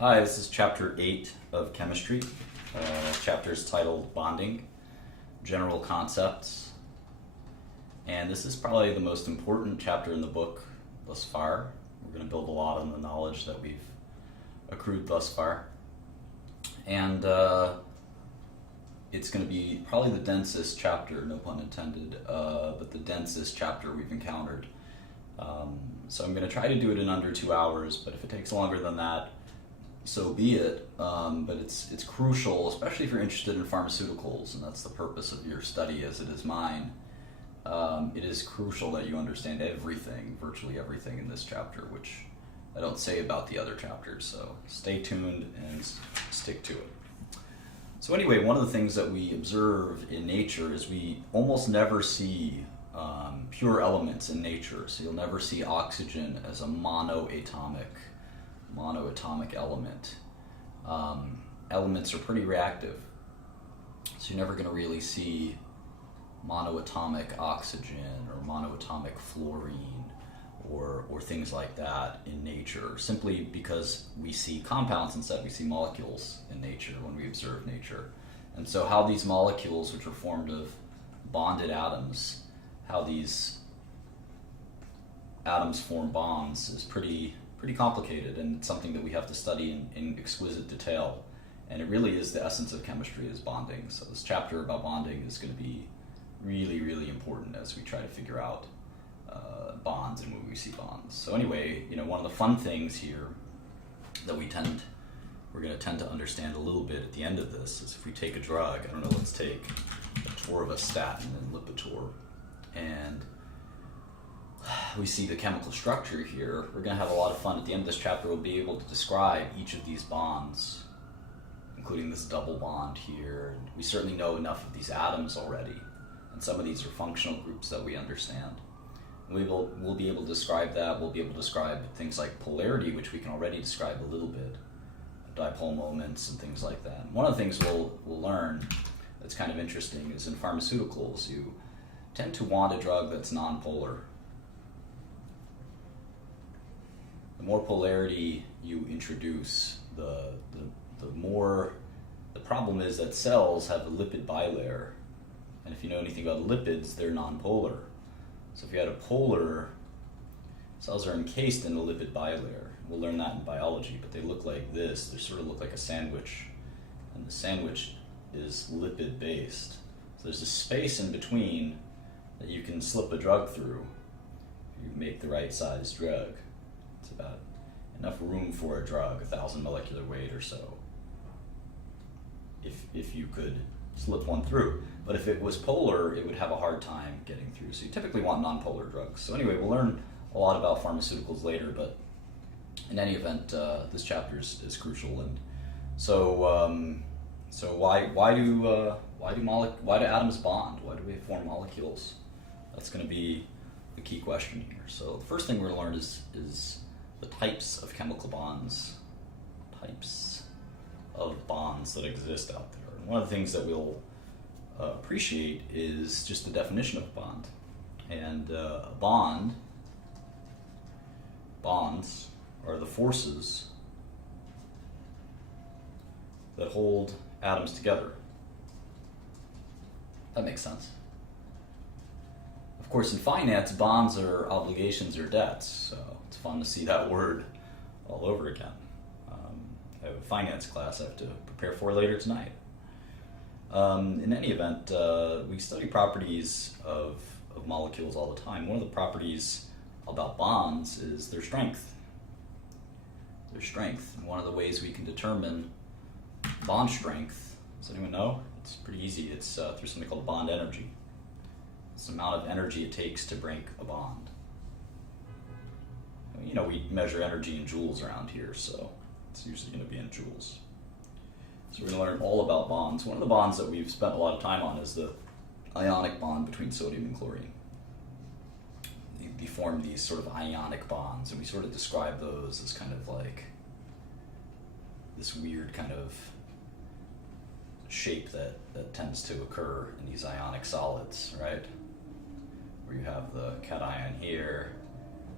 Hi, this is chapter 8 of chemistry. Chapter is titled Bonding, General Concepts. And this is probably the most important chapter in the book thus far. We're going to build a lot on the knowledge that we've accrued thus far. And it's going to be probably the densest chapter, no pun intended, but the densest chapter we've encountered. So I'm going to try to do it in under 2 hours, but if it takes longer than that, so be it. But it's crucial, especially if you're interested in pharmaceuticals, and that's the purpose of your study as it is mine. It is crucial that you understand everything, virtually everything in this chapter, which I don't say about the other chapters, so stay tuned and stick to it. So anyway, one of the things that we observe in nature is we almost never see pure elements in nature. So you'll never see oxygen as a monoatomic element. Elements are pretty reactive, so you're never going to really see monoatomic oxygen or monoatomic fluorine or things like that in nature, simply because we see compounds instead. We see molecules in nature when we observe nature. And so how these molecules, which are formed of bonded atoms, how these atoms form bonds is pretty complicated, and it's something that we have to study in exquisite detail. And it really is the essence of chemistry, is bonding. So this chapter about bonding is going to be really, really important as we try to figure out bonds and when we see bonds. So anyway, one of the fun things here that we're going to tend to understand a little bit at the end of this is if we take a drug, I don't know, let's take atorvastatin and Lipitor, and we see the chemical structure here. We're going to have a lot of fun. At the end of this chapter, we'll be able to describe each of these bonds, including this double bond here. And we certainly know enough of these atoms already, and some of these are functional groups that we understand. And we'll be able to describe that. We'll be able to describe things like polarity, which we can already describe a little bit, dipole moments and things like that. And one of the things we'll learn that's kind of interesting is in pharmaceuticals, you tend to want a drug that's nonpolar. The more polarity you introduce, the more. The problem is that cells have a lipid bilayer, and if you know anything about lipids, they're nonpolar. So if you had a polar, cells are encased in a lipid bilayer. We'll learn that in biology, but they look like this. They sort of look like a sandwich, and the sandwich is lipid based. So there's a space in between that you can slip a drug through if you make the right size drug. It's about enough room for a drug, 1,000 molecular weight or so, if you could slip one through. But if it was polar, it would have a hard time getting through. So you typically want nonpolar drugs. So anyway, we'll learn a lot about pharmaceuticals later, but in any event, this chapter is crucial. And so why do atoms bond? Why do we form molecules? That's going to be the key question here. So the first thing we're going to learn is the types of chemical bonds, types of bonds that exist out there. And one of the things that we'll appreciate is just the definition of a bond. And bonds are the forces that hold atoms together. That makes sense. Of course, in finance, bonds are obligations or debts, so it's fun to see that word all over again. I have a finance class I have to prepare for later tonight. In any event, we study properties of molecules all the time. One of the properties about bonds is their strength. Their strength. And one of the ways we can determine bond strength, does anyone know? It's pretty easy. It's through something called bond energy. It's the amount of energy it takes to break a bond. We measure energy in joules around here, so it's usually going to be in joules. So we're going to learn all about bonds. One of the bonds that we've spent a lot of time on is the ionic bond between sodium and chlorine. They form these sort of ionic bonds, and we sort of describe those as kind of like this weird kind of shape that tends to occur in these ionic solids, right? Where you have the cation here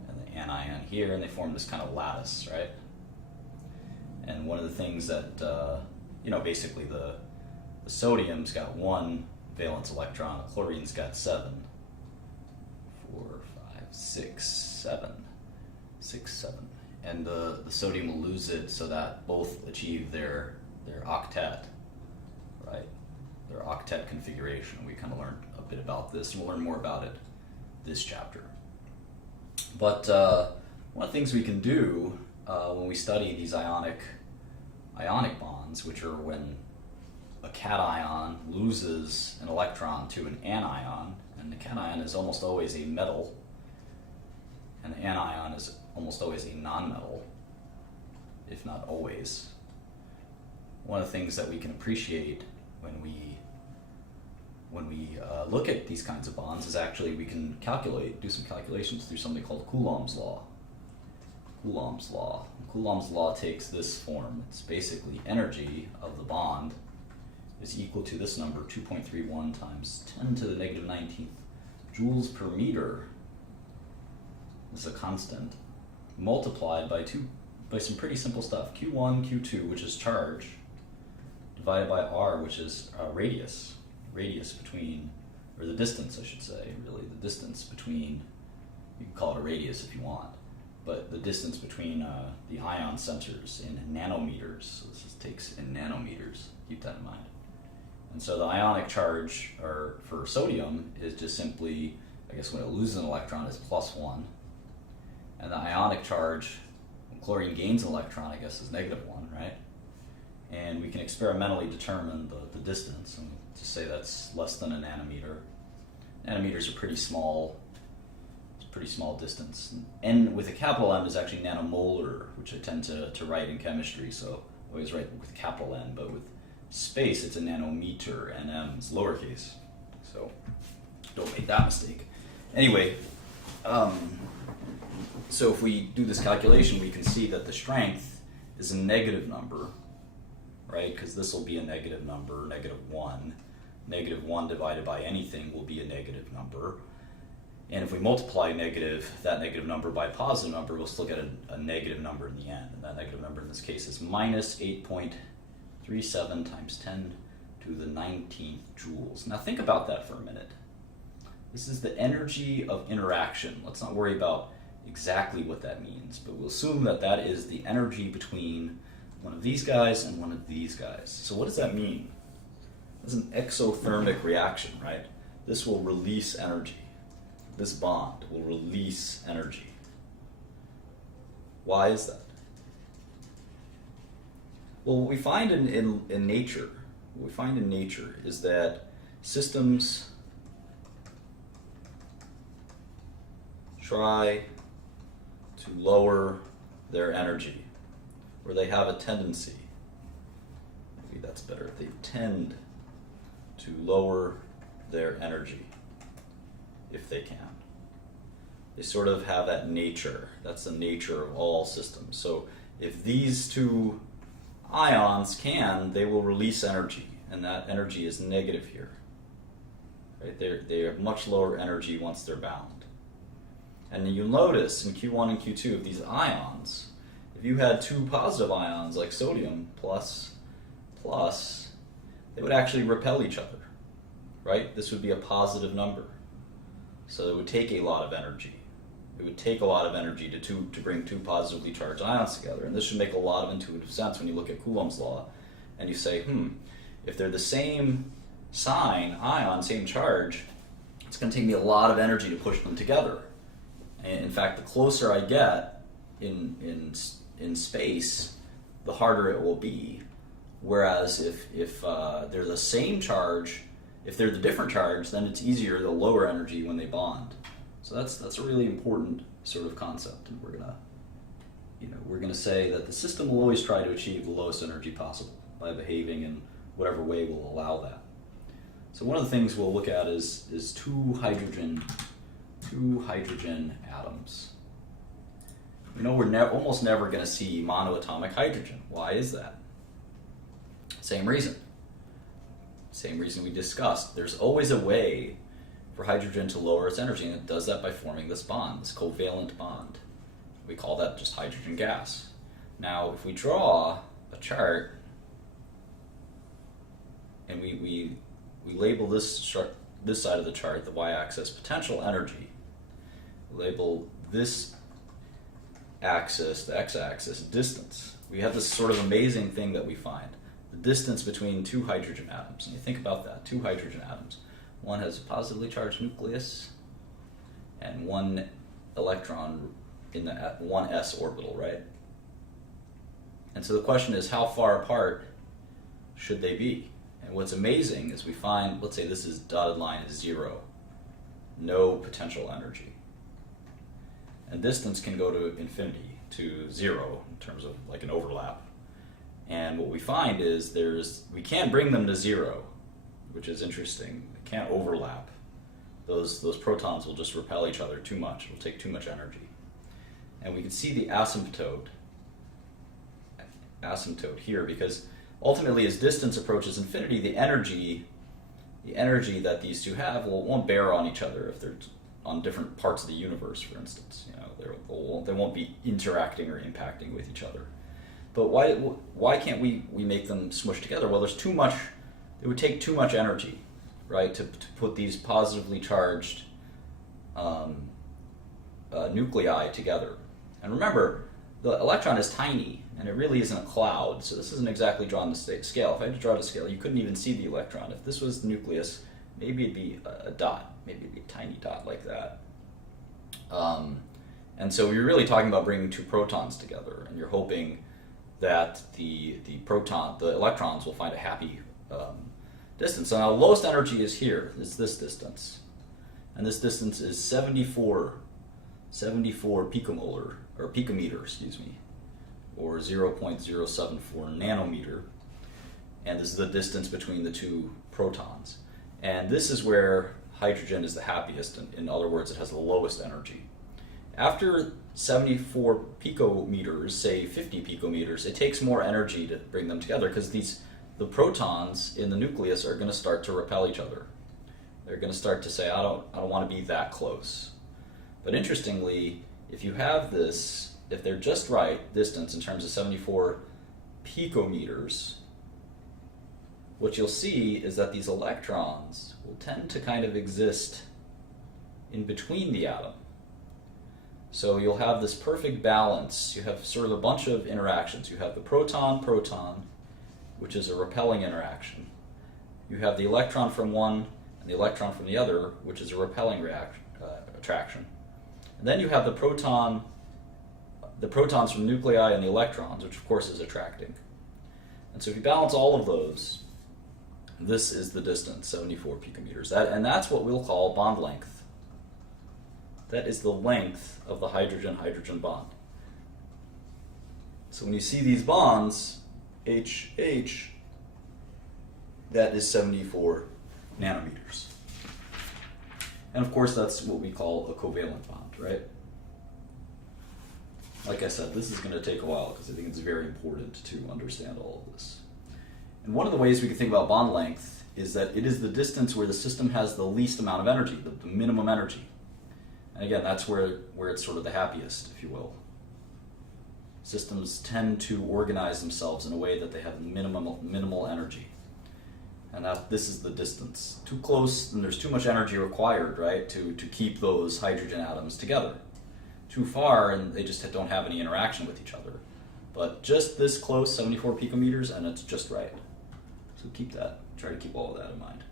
and the anion here, and they form this kind of lattice, right? And And one of the things that, basically the sodium's got 1 valence electron, the chlorine's got 7. 4, 5, 6, 7. 6, 7. And the sodium will lose it so that both achieve their octet, right? Their octet configuration. We kind of learned a bit about this, and we'll learn more about it this chapter. But one of the things we can do when we study these ionic bonds, which are when a cation loses an electron to an anion, and the cation is almost always a metal, and the anion is almost always a nonmetal, if not always. One of the things that we can appreciate when we look at these kinds of bonds is actually we can do some calculations through something called Coulomb's law. Coulomb's law. Coulomb's law takes this form. It's basically energy of the bond is equal to this number, 2.31 times 10 to the negative 19th joules per meter. This is a constant, multiplied by some pretty simple stuff. Q1, Q2, which is charge, divided by R, which is radius between, or the distance, I should say, really, the distance between, you can call it a radius if you want, but the distance between the ion centers in nanometers. So this takes in nanometers, keep that in mind. And so the ionic charge for sodium is just simply, I guess when it loses an electron, is +1. And the ionic charge, when chlorine gains an electron, I guess is -1, right? And we can experimentally determine the distance, and just say that's less than a nanometer. Nanometers are pretty small. It's a pretty small distance. N with a capital M is actually nanomolar, which I tend to write in chemistry, so I always write with capital N, but with space it's a nanometer, and M is lowercase. So don't make that mistake. Anyway, so if we do this calculation, we can see that the strength is a negative number, right? Because this will be a negative number, -1. -1 divided by anything will be a negative number. And if we multiply that negative number by a positive number, we'll still get a negative number in the end. And that negative number in this case is -8.37 times 10 to the 19th joules. Now think about that for a minute. This is the energy of interaction. Let's not worry about exactly what that means, but we'll assume that that is the energy between one of these guys and one of these guys. So what does that mean? It's an exothermic reaction, right? This will release energy. This bond will release energy. Why is that? Well, what we find in nature, is that systems try to lower their energy, or they have a tendency, maybe that's better, they tend to lower their energy if they can. They sort of have that nature. That's the nature of all systems. So if these two ions can, they will release energy, and that energy is negative here. Right? They have much lower energy once they're bound. And you'll notice in Q1 and Q2 of these ions, if you had two positive ions like sodium plus, they would actually repel each other, right? This would be a positive number. So it would take a lot of energy. It would take a lot of energy to bring two positively charged ions together. And this should make a lot of intuitive sense when you look at Coulomb's law and you say, if they're the same sign, ion, same charge, it's going to take me a lot of energy to push them together. And in fact, the closer I get in space, the harder it will be. Whereas if they're the same charge, if they're the different charge, then it's easier, they'll lower energy when they bond. So that's a really important sort of concept, and we're gonna say that the system will always try to achieve the lowest energy possible by behaving in whatever way will allow that. So one of the things we'll look at is two hydrogen atoms. We know we're almost never going to see monoatomic hydrogen. Why is that? Same reason we discussed. There's always a way for hydrogen to lower its energy, and it does that by forming this bond, this covalent bond. We call that just hydrogen gas. Now, if we draw a chart, and we label this side of the chart, the y-axis, potential energy. We label this axis, the x-axis, distance. We have this sort of amazing thing that we find, the distance between two hydrogen atoms. And you think about that, two hydrogen atoms. One has a positively charged nucleus and one electron in the 1s orbital, right? And so the question is, how far apart should they be? And what's amazing is we find, let's say this is dotted line is 0, no potential energy. And distance can go to infinity, to 0, in terms of like an overlap. And what we find is we can't bring them to 0, which is interesting. They can't overlap. Those protons will just repel each other too much. It will take too much energy. And we can see the asymptote here, because ultimately as distance approaches infinity, the energy that these two have won't bear on each other if they're on different parts of the universe, for instance. They won't be interacting or impacting with each other. But why can't we make them smush together? Well, there's too much. It would take too much energy, right, to put these positively charged nuclei together. And remember, the electron is tiny, and it really isn't a cloud, so this isn't exactly drawn to scale. If I had to draw to scale, you couldn't even see the electron. If this was the nucleus, maybe it'd be a dot, maybe it'd be a tiny dot like that. And so you're really talking about bringing two protons together, and you're hoping that the electrons will find a happy distance. So now the lowest energy is here, is this distance. And this distance is 74 picomolar, or picometer, excuse me, or 0.074 nanometer. And this is the distance between the two protons. And this is where hydrogen is the happiest. In other words, it has the lowest energy. After 74 picometers, say 50 picometers, it takes more energy to bring them together, because the protons in the nucleus are going to start to repel each other. They're going to start to say, I don't want to be that close. But interestingly, if you have this, if they're just right distance in terms of 74 picometers, what you'll see is that these electrons will tend to kind of exist in between the atom. So you'll have this perfect balance. You have sort of a bunch of interactions. You have the proton-proton, which is a repelling interaction. You have the electron from one and the electron from the other, which is a repelling attraction. And then you have the protons from nuclei and the electrons, which of course is attracting. And so if you balance all of those, this is the distance, 74 picometers. And that's what we'll call bond length. That is the length of the hydrogen-hydrogen bond. So when you see these bonds, HH, that is 74 nanometers. And of course, that's what we call a covalent bond, right? Like I said, this is going to take a while because I think it's very important to understand all of this. And one of the ways we can think about bond length is that it is the distance where the system has the least amount of energy, the minimum energy. And again, that's where it's sort of the happiest, if you will. Systems tend to organize themselves in a way that they have minimal energy. And this is the distance. Too close, and there's too much energy required, right, to keep those hydrogen atoms together. Too far, and they just don't have any interaction with each other. But just this close, 74 picometers, and it's just right. So try to keep all of that in mind.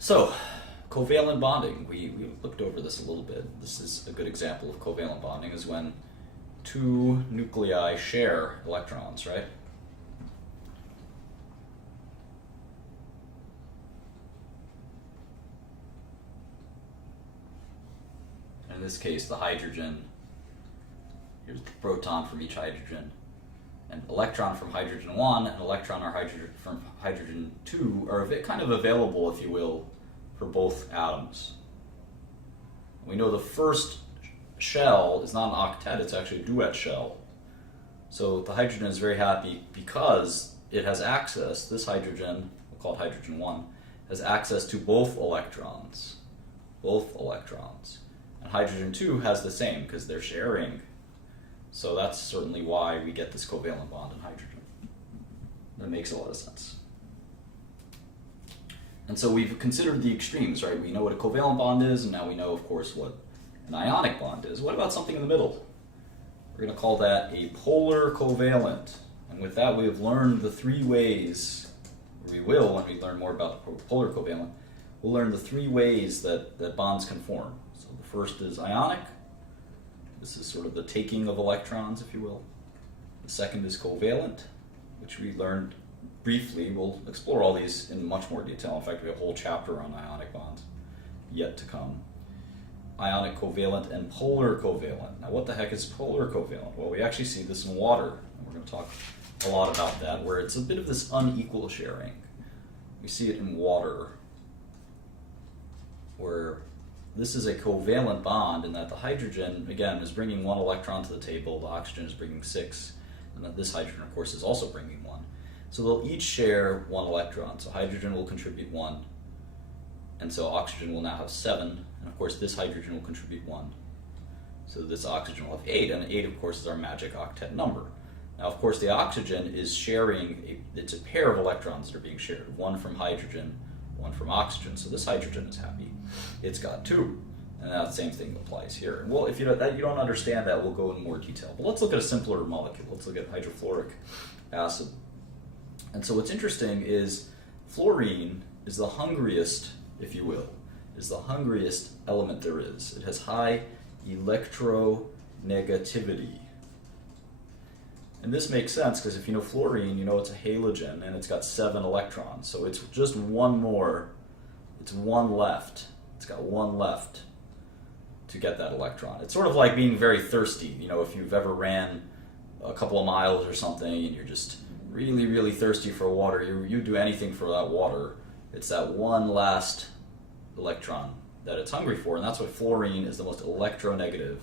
So, covalent bonding, we looked over this a little bit. This is a good example of covalent bonding, is when two nuclei share electrons, right? In this case, the hydrogen, here's the proton from each hydrogen, and electron from hydrogen 1 and electron or hydrogen from hydrogen 2 are kind of available, if you will, for both atoms. We know the first shell is not an octet, it's actually a duet shell. So the hydrogen is very happy because it has access, this hydrogen, we'll call it hydrogen 1, has access to both electrons. Both electrons. And hydrogen 2 has the same because they're sharing. So that's certainly why we get this covalent bond in hydrogen. That makes a lot of sense. And so we've considered the extremes, right? We know what a covalent bond is, and now we know, of course, what an ionic bond is. What about something in the middle? We're going to call that a polar covalent. And with that, we have learned the three ways, or we will when we learn more about the polar covalent, we'll learn the three ways that bonds can form. So the first is ionic. This is sort of the taking of electrons, if you will. The second is covalent, which we learned briefly. We'll explore all these in much more detail. In fact, we have a whole chapter on ionic bonds yet to come. Ionic covalent and polar covalent. Now, what the heck is polar covalent? Well, we actually see this in water, and we're going to talk a lot about that, where it's a bit of this unequal sharing. We see it in water, where this is a covalent bond in that the hydrogen, again, is bringing one electron to the table, the oxygen is bringing 6, and that this hydrogen, of course, is also bringing 1. So they'll each share 1 electron. So hydrogen will contribute 1, and so oxygen will now have 7, and of course this hydrogen will contribute 1. So this oxygen will have 8, and 8, of course, is our magic octet number. Now, of course, the oxygen is sharing, it's a pair of electrons that are being shared, 1 from hydrogen, 1 from oxygen. So this hydrogen is happy. It's got 2. And that same thing applies here. And well, if you don't understand that, we'll go in more detail. But let's look at a simpler molecule. Let's look at hydrofluoric acid. And so what's interesting is fluorine is the hungriest, if you will, is the hungriest element there is. It has high electronegativity. And this makes sense because if you know fluorine, you know it's a halogen and it's got 7 electrons. So it's just one more, it's 1 left. It's got 1 left to get that electron. It's sort of like being very thirsty. You know, if you've ever ran a couple of miles or something and you're just really, really thirsty for water, you do anything for that water. It's that one last electron that it's hungry for, and that's why fluorine is the most electronegative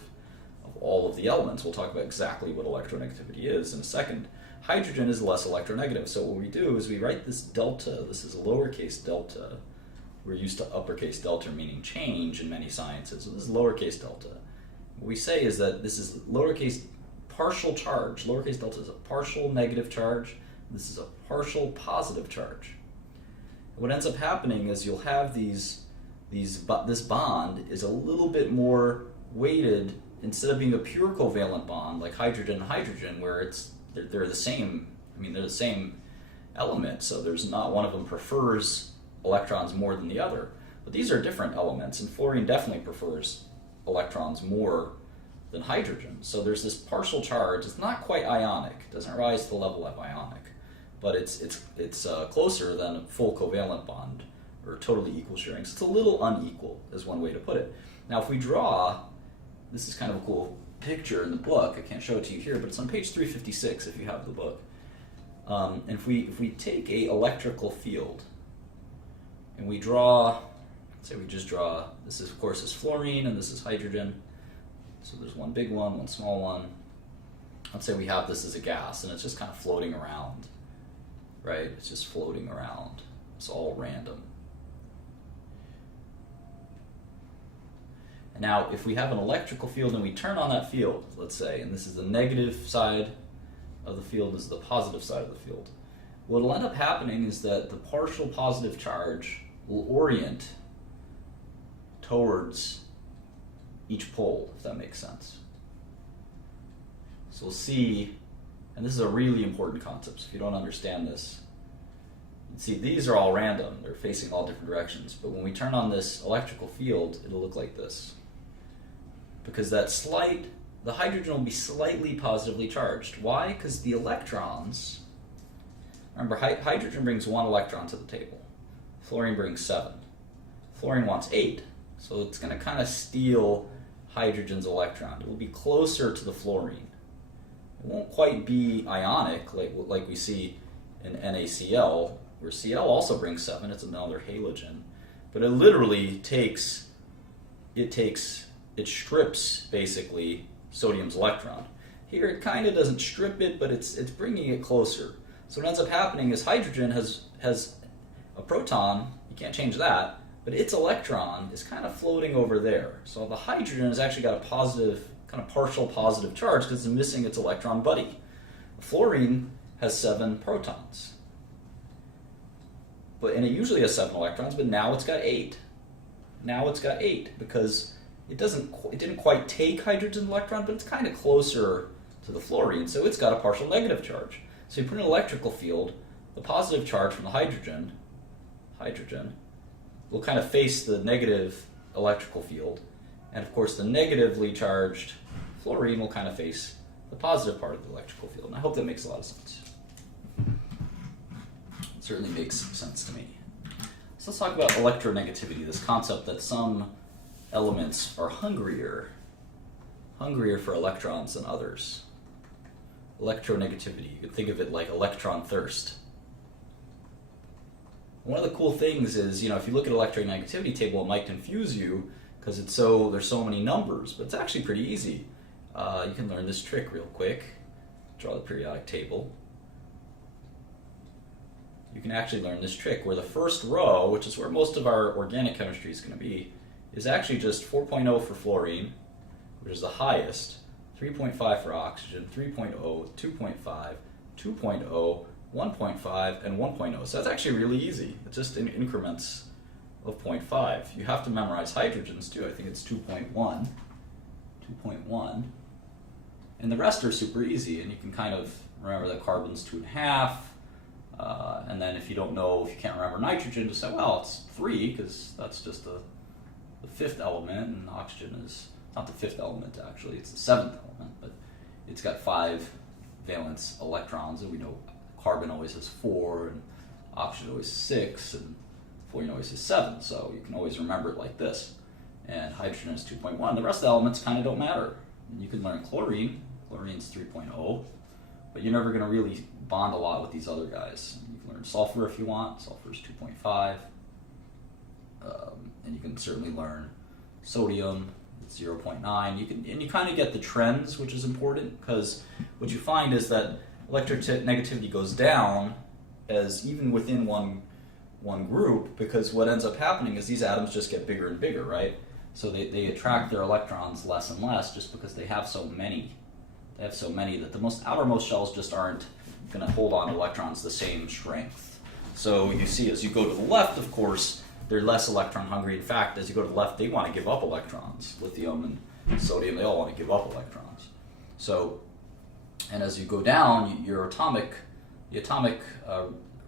of all of the elements. We'll talk about exactly what electronegativity is in a second. Hydrogen is less electronegative, so what we do is we write this delta. This is a lowercase delta. We're used to uppercase delta meaning change in many sciences, so this is lowercase delta. What we say is that this is lowercase partial charge. Lowercase delta is a partial negative charge. This is a partial positive charge. What ends up happening is you'll have this bond is a little bit more weighted. Instead of being a pure covalent bond like hydrogen and hydrogen, where they're the same. I mean, they're the same element, so there's not one of them prefers electrons more than the other. But these are different elements, and fluorine definitely prefers electrons more than hydrogen. So there's this partial charge. It's not quite ionic. It doesn't rise to the level of ionic, but it's closer than a full covalent bond or totally equal sharing. So it's a little unequal, is one way to put it. Now, if we draw, this is kind of a cool picture in the book. I can't show it to you here, but it's on page 356 if you have the book. And if we take a electrical field and we draw, say we just draw, this is, of course, is fluorine and this is hydrogen. So there's one big one, one small one. Let's say we have this as a gas and it's just kind of floating around, right? It's just floating around. It's all random. And now, if we have an electrical field and we turn on that field, let's say, and this is the negative side of the field, this is the positive side of the field, what will end up happening is that the partial positive charge will orient towards each pole, if that makes sense. So we'll see, and this is a really important concept, so if you don't understand this, see, these are all random. They're facing all different directions. But when we turn on this electrical field, it'll look like this. Because the hydrogen will be slightly positively charged. Why? Because the electrons, remember, hydrogen brings 1 electron to the table. Fluorine brings 7. Fluorine wants 8. So it's going to kind of steal hydrogen's electron. It will be closer to the fluorine. It won't quite be ionic like we see in NaCl, where Cl also brings 7, it's another halogen. But it literally it strips, basically, sodium's electron. Here it kind of doesn't strip it, but it's bringing it closer. So what ends up happening is hydrogen has a proton, you can't change that, but its electron is kind of floating over there. So the hydrogen has actually got a positive, kind of partial positive charge because it's missing its electron buddy. Fluorine has 7 protons. And it usually has 7 electrons, but now it's got 8. Now it's got 8 because it didn't quite take hydrogen's electron, but it's kind of closer to the fluorine, so it's got a partial negative charge. So you put an electrical field, the positive charge from the hydrogen will kind of face the negative electrical field, and of course the negatively charged fluorine will kind of face the positive part of the electrical field. And I hope that makes a lot of sense. It certainly makes sense to me. So let's talk about electronegativity, this concept that some elements are hungrier for electrons than others. Electronegativity, you could think of it like electron thirst. One of the cool things is, if you look at electronegativity table, it might confuse you because there's so many numbers, but it's actually pretty easy. You can learn this trick real quick. Draw the periodic table. You can actually learn this trick where the first row, which is where most of our organic chemistry is going to be, is actually just 4.0 for fluorine, which is the highest, 3.5 for oxygen, 3.0, 2.5, 2.0, 1.5, and 1.0. So that's actually really easy. It's just in increments of 0.5. You have to memorize hydrogens too. I think it's 2.1, 2.1. And the rest are super easy, and you can kind of remember that carbon's 2.5. And then if you can't remember nitrogen, just say, well, it's 3, because that's just the 5th element, and oxygen is not the 5th element actually, it's the 7th element, but it's got 5 valence electrons, and we know carbon always has 4, and oxygen always has 6, and fluorine always has 7, so you can always remember it like this. And hydrogen is 2.1. The rest of the elements kind of don't matter. And you can learn chlorine. Chlorine's 3.0, but you're never going to really bond a lot with these other guys. You can learn sulfur if you want. Sulfur is 2.5. And you can certainly learn sodium. It's 0.9. You kind of get the trends, which is important, because what you find is that electronegativity goes down as even within one group, because what ends up happening is these atoms just get bigger and bigger, right? So they attract their electrons less and less just because they have so many. They have so many that the outermost shells just aren't going to hold on to electrons the same strength. So you see, as you go to the left, of course, they're less electron hungry. In fact, as you go to the left, they want to give up electrons. Lithium and sodium, they all want to give up electrons. So, and as you go down, the atomic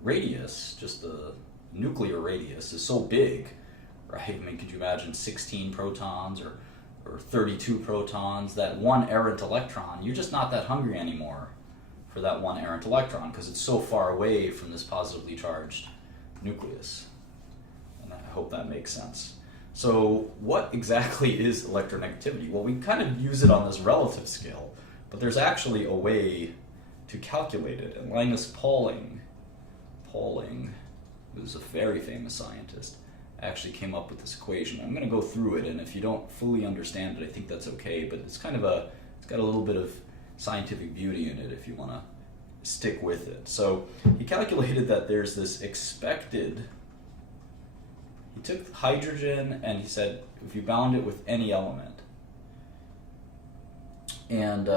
radius, just the nuclear radius, is so big, right? I mean, could you imagine 16 protons or 32 protons, that one errant electron? You're just not that hungry anymore for that one errant electron because it's so far away from this positively charged nucleus. And I hope that makes sense. So what exactly is electronegativity? Well, we kind of use it on this relative scale, but there's actually a way to calculate it. And Linus Pauling, who's a very famous scientist, actually came up with this equation. I'm going to go through it, and if you don't fully understand it, I think that's okay, but it's got a little bit of scientific beauty in it if you want to stick with it. So he calculated that there's this expected, he took hydrogen and he said if you bound it with any element, and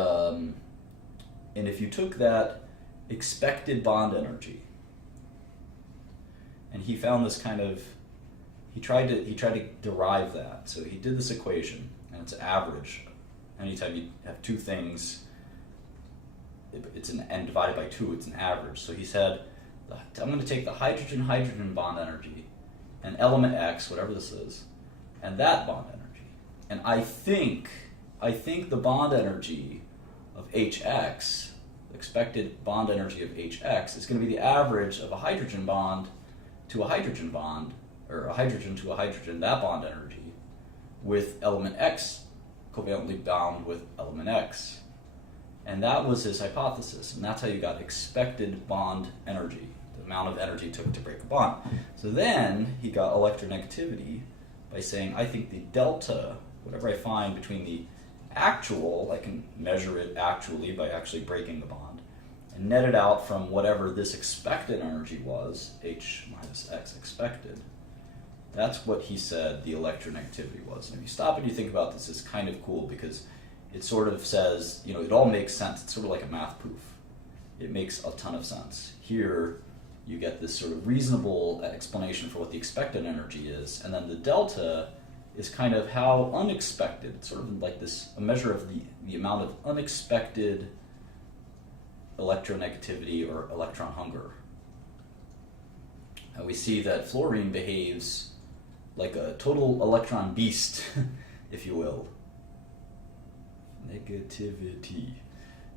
if you took that expected bond energy, and he found this kind of, he tried to derive that. So he did this equation, and it's average. Anytime you have two things, it's an n divided by 2, it's an average. So he said, I'm going to take the hydrogen-hydrogen bond energy and element X, whatever this is, and that bond energy. And I think the bond energy of HX, expected bond energy of HX, is going to be the average of a hydrogen bond to a hydrogen bond, or a hydrogen to a hydrogen, that bond energy, with element X covalently bound with element X. And that was his hypothesis, and that's how you got expected bond energy, the amount of energy it took to break a bond. So then he got electronegativity by saying, I think the delta, whatever I find between the actual, I can measure it actually by actually breaking the bond, and net it out from whatever this expected energy was, H minus X expected. That's what he said the electronegativity was. And if you stop and you think about this, it's kind of cool because it sort of says, it all makes sense. It's sort of like a math proof. It makes a ton of sense. Here, you get this sort of reasonable explanation for what the expected energy is, and then the delta is kind of how unexpected, it's sort of like a measure of the amount of unexpected electronegativity or electron hunger. And we see that fluorine behaves like a total electron beast, if you will. Negativity.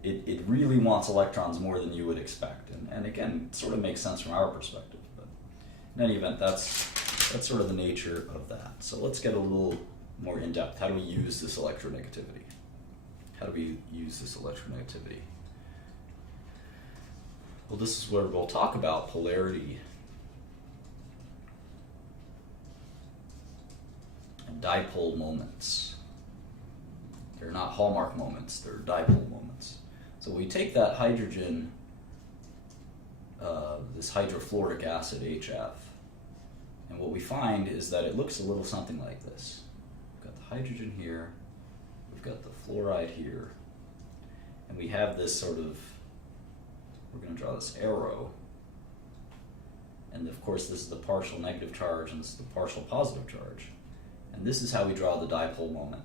It really wants electrons more than you would expect. And again, it sort of makes sense from our perspective. But in any event, that's sort of the nature of that. So let's get a little more in depth. How do we use this electronegativity? Well, this is where we'll talk about polarity and dipole moments. They're not hallmark moments, they're dipole moments. So we take that hydrogen, this hydrofluoric acid, HF, and what we find is that it looks a little something like this. We've got the hydrogen here, we've got the fluoride here, and we have this sort of, we're going to draw this arrow, and of course this is the partial negative charge and this is the partial positive charge. And this is how we draw the dipole moment.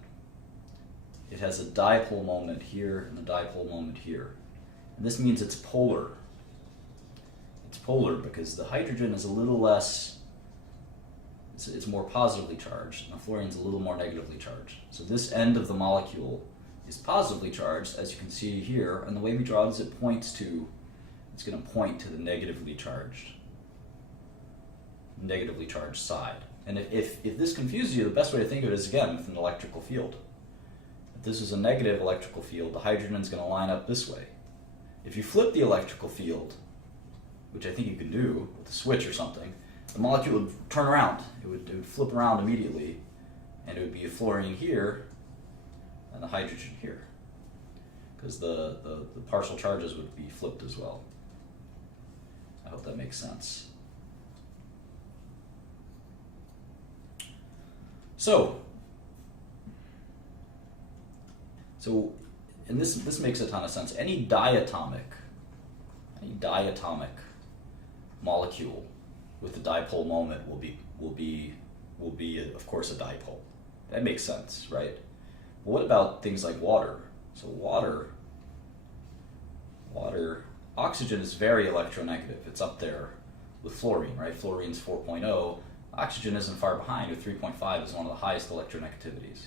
It has a dipole moment here and a dipole moment here. And this means it's polar. It's polar because the hydrogen is a little less, it's more positively charged, and the fluorine's a little more negatively charged. So this end of the molecule is positively charged, as you can see here, and the way we draw it is it's going to point to the negatively charged side. And if this confuses you, the best way to think of it is, again, with an electrical field. If this is a negative electrical field, the hydrogen's going to line up this way. If you flip the electrical field, which I think you can do with a switch or something, the molecule would turn around. It would flip around immediately, and it would be a fluorine here and the hydrogen here, because the partial charges would be flipped as well. I hope that makes sense. So, and this makes a ton of sense. Any diatomic molecule with a dipole moment will be of course a dipole. That makes sense, right? But what about things like water? So water, oxygen is very electronegative. It's up there with fluorine, right? Fluorine's 4.0. Oxygen isn't far behind, with 3.5 is one of the highest electronegativities.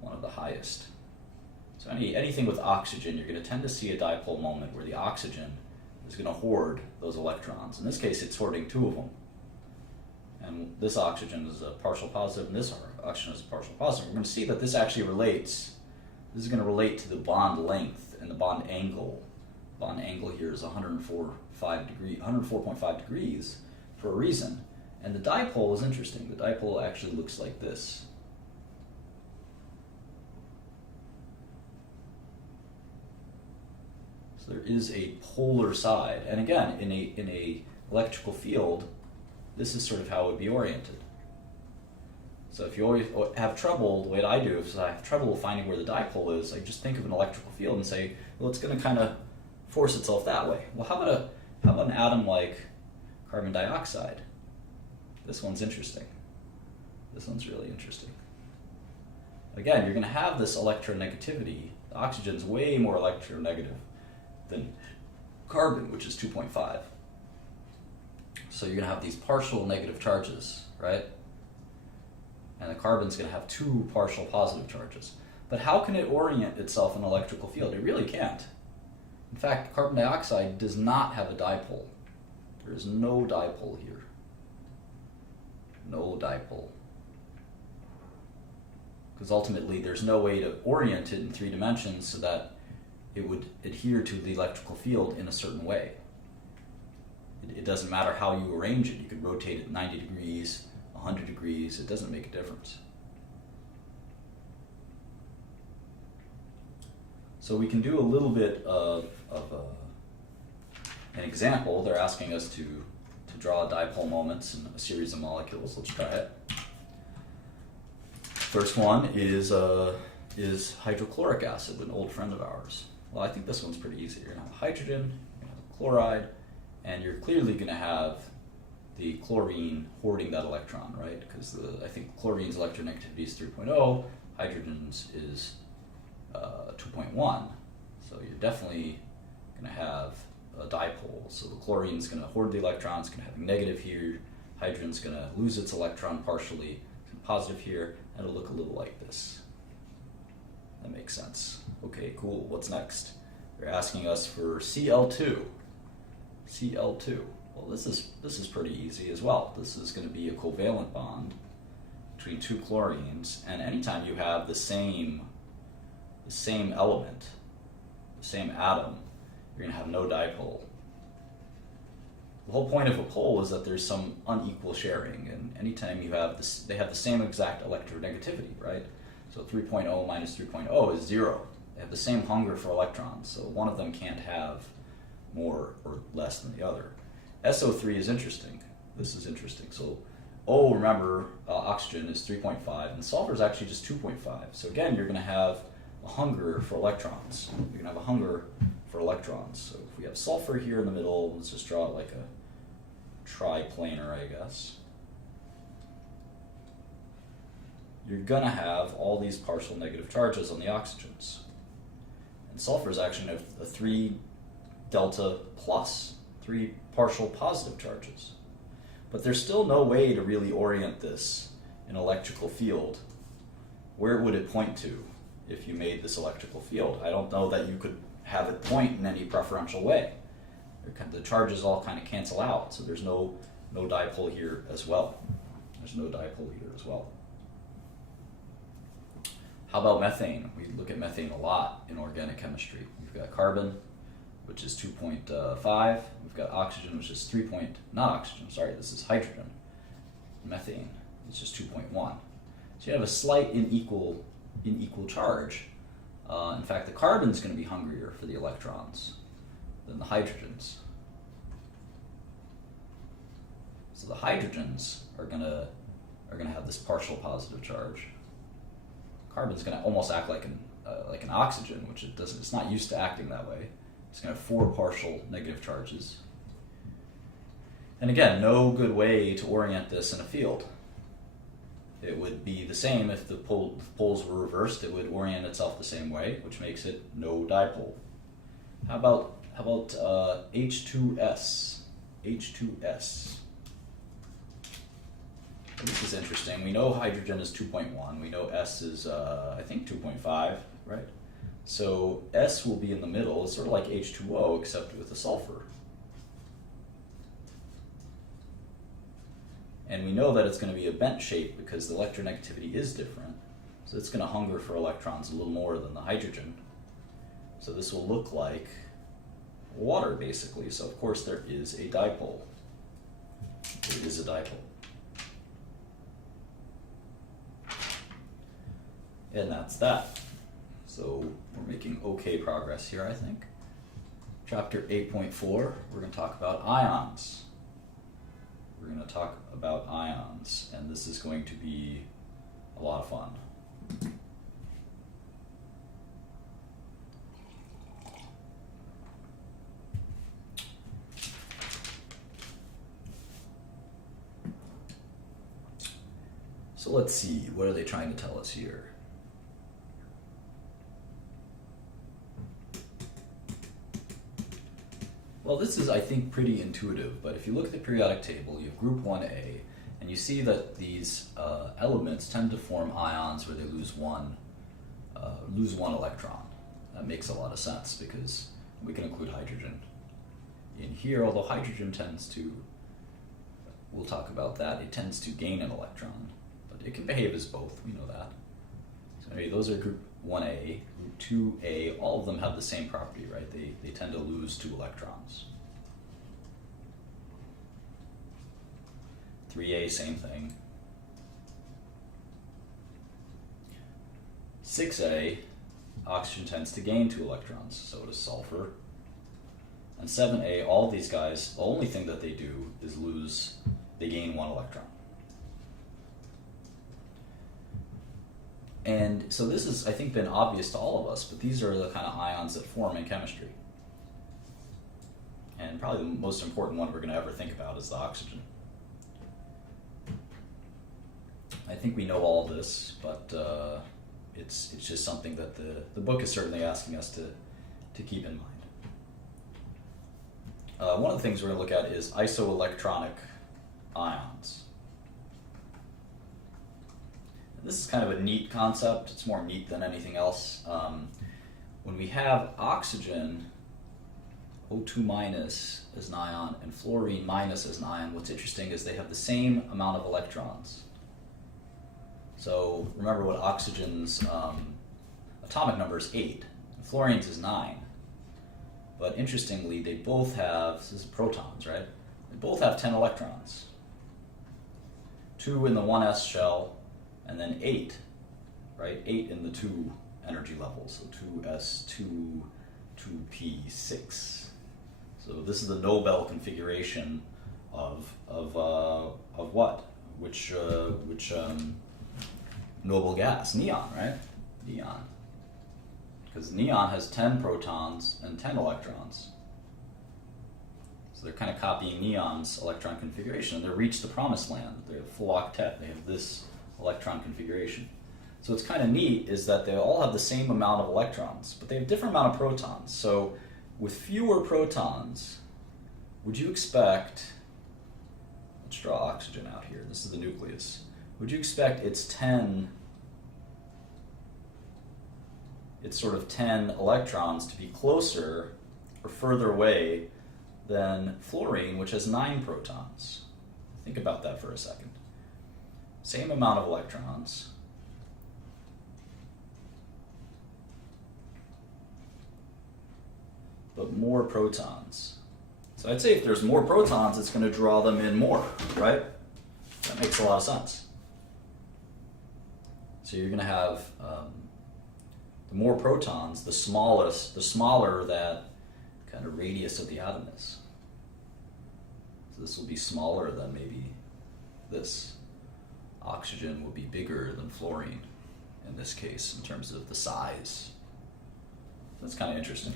One of the highest. So anything with oxygen, you're going to tend to see a dipole moment where the oxygen is going to hoard those electrons. In this case, it's hoarding two of them. And this oxygen is a partial positive, and this oxygen is a partial positive. We're going to see that this actually relates. This is going to relate to the bond length and the bond angle. Bond angle here is 104.5 degrees for a reason. And the dipole is interesting. The dipole actually looks like this. So there is a polar side. And again, in a electrical field, this is sort of how it would be oriented. So if you always have trouble, the way that I do, if I have trouble finding where the dipole is, I just think of an electrical field and say, well, it's going to kind of force itself that way. Well, how about an atom like carbon dioxide? This one's interesting. This one's really interesting. Again, you're going to have this electronegativity. The oxygen's way more electronegative than carbon, which is 2.5. So you're going to have these partial negative charges, right? And the carbon's going to have two partial positive charges. But how can it orient itself in an electrical field? It really can't. In fact, carbon dioxide does not have a dipole. There is no dipole here. No dipole. Because ultimately there's no way to orient it in 3 dimensions so that it would adhere to the electrical field in a certain way. It doesn't matter how you arrange it. You could rotate it 90 degrees, 100 degrees, it doesn't make a difference. So we can do a little bit of an example. They're asking us to draw dipole moments in a series of molecules. Let's try it. First one is hydrochloric acid, an old friend of ours. Well, I think this one's pretty easy. You're going to have hydrogen, you're going to have chloride, and you're clearly going to have the chlorine hoarding that electron, right? Because I think chlorine's electronegativity is 3.0, hydrogen's is 2.1. So you're definitely going to have a dipole. So the chlorine's going to hoard the electrons, it's going to have a negative here, hydrogen's going to lose its electron partially, positive here, and it'll look a little like this. That makes sense. Okay, cool. What's next? They're asking us for Cl2. Cl2. Well, this is pretty easy as well. This is going to be a covalent bond between two chlorines, and anytime you have the same element, the same atom, you're going to have no dipole. The whole point of a pole is that there's some unequal sharing, and anytime you have this, they have the same exact electronegativity, right? So 3.0 minus 3.0 is 0. They have the same hunger for electrons, so one of them can't have more or less than the other. SO3 is interesting. This is interesting. So O, remember, oxygen is 3.5, and sulfur is actually just 2.5. So again, you're going to have a hunger for electrons. You're going to have a hunger for electrons. So if we have sulfur here in the middle, let's just draw it like a triplanar, I guess. You're going to have all these partial negative charges on the oxygens. And sulfur is actually a 3 delta plus, 3 partial positive charges. But there's still no way to really orient this in an electrical field. Where would it point to if you made this electrical field? I don't know that you could have it point in any preferential way. The charges all kind of cancel out, so there's no dipole here as well. There's no dipole here as well. How about methane? We look at methane a lot in organic chemistry. We've got carbon, which is 2.5. We've got oxygen, which is not oxygen, sorry, this is hydrogen. Methane, it's just 2.1. So you have a slight unequal charge. In fact, the carbon's going to be hungrier for the electrons than the hydrogens. So the hydrogens are going to have this partial positive charge. Carbon's going to almost act like an oxygen, which it doesn't. It's not used to acting that way. It's going to have 4 partial negative charges. And again, no good way to orient this in a field. It would be the same if the poles were reversed. It would orient itself the same way, which makes it no dipole. How about H2S? H2S. This is interesting. We know hydrogen is 2.1. We know S is, I think, 2.5, right? So S will be in the middle. It's sort of like H2O, except with the sulfur. And we know that it's going to be a bent shape because the electronegativity is different. So it's going to hunger for electrons a little more than the hydrogen. So this will look like water, basically. So of course there is a dipole. There is a dipole. And that's that. So we're making okay progress here, I think. Chapter 8.4, we're going to talk about ions. We're going to talk about ions, and this is going to be a lot of fun. So let's see, what are they trying to tell us here? Well, this is, I think, pretty intuitive, but if you look at the periodic table, you have group 1A, and you see that these elements tend to form ions where they lose one electron. That makes a lot of sense because we can include hydrogen in here, although hydrogen tends to, we'll talk about that, it tends to gain an electron, but it can behave as both, we know that. So anyway, those are group 1A, group 2A, all of them have the same property, right? They tend to lose 2 electrons. 3A, same thing. 6A, oxygen tends to gain 2 electrons, so does sulfur. And 7A, all these guys, the only thing that they do is they gain 1 electron. And so this has, I think, been obvious to all of us, but these are the kind of ions that form in chemistry. And probably the most important one we're going to ever think about is the oxygen. I think we know all this, but it's just something that the book is certainly asking us to keep in mind. One of the things we're going to look at is isoelectronic ions. And this is kind of a neat concept. It's more neat than anything else. When we have oxygen, O2 minus as an ion, and fluorine minus as an ion, what's interesting is they have the same amount of electrons. So remember what oxygen's atomic number is 8, and fluorine's is 9. But interestingly, they both have, this is protons, right? They both have 10 electrons. 2 in the 1s shell, and then 8, right? 8 in the 2 energy levels, so 2s2, 2p6. So this is the Nobel configuration of what? Which noble gas? Neon, right? Neon. Because neon has 10 protons and 10 electrons. So they're kind of copying neon's electron configuration, and they've reached the promised land. They're a full octet. They have this electron configuration. So what's kind of neat is that they all have the same amount of electrons, but they have different amount of protons. So with fewer protons, would you expect, let's draw oxygen out here. This is the nucleus. Would you expect its sort of 10 electrons to be closer or further away than fluorine, which has 9 protons? Think about that for a second. Same amount of electrons, but more protons. So I'd say if there's more protons, it's going to draw them in more, right? That makes a lot of sense. So you're going to have the more protons, the smaller that kind of radius of the atom is. So this will be smaller than maybe this. Oxygen will be bigger than fluorine in this case in terms of the size. That's kind of interesting.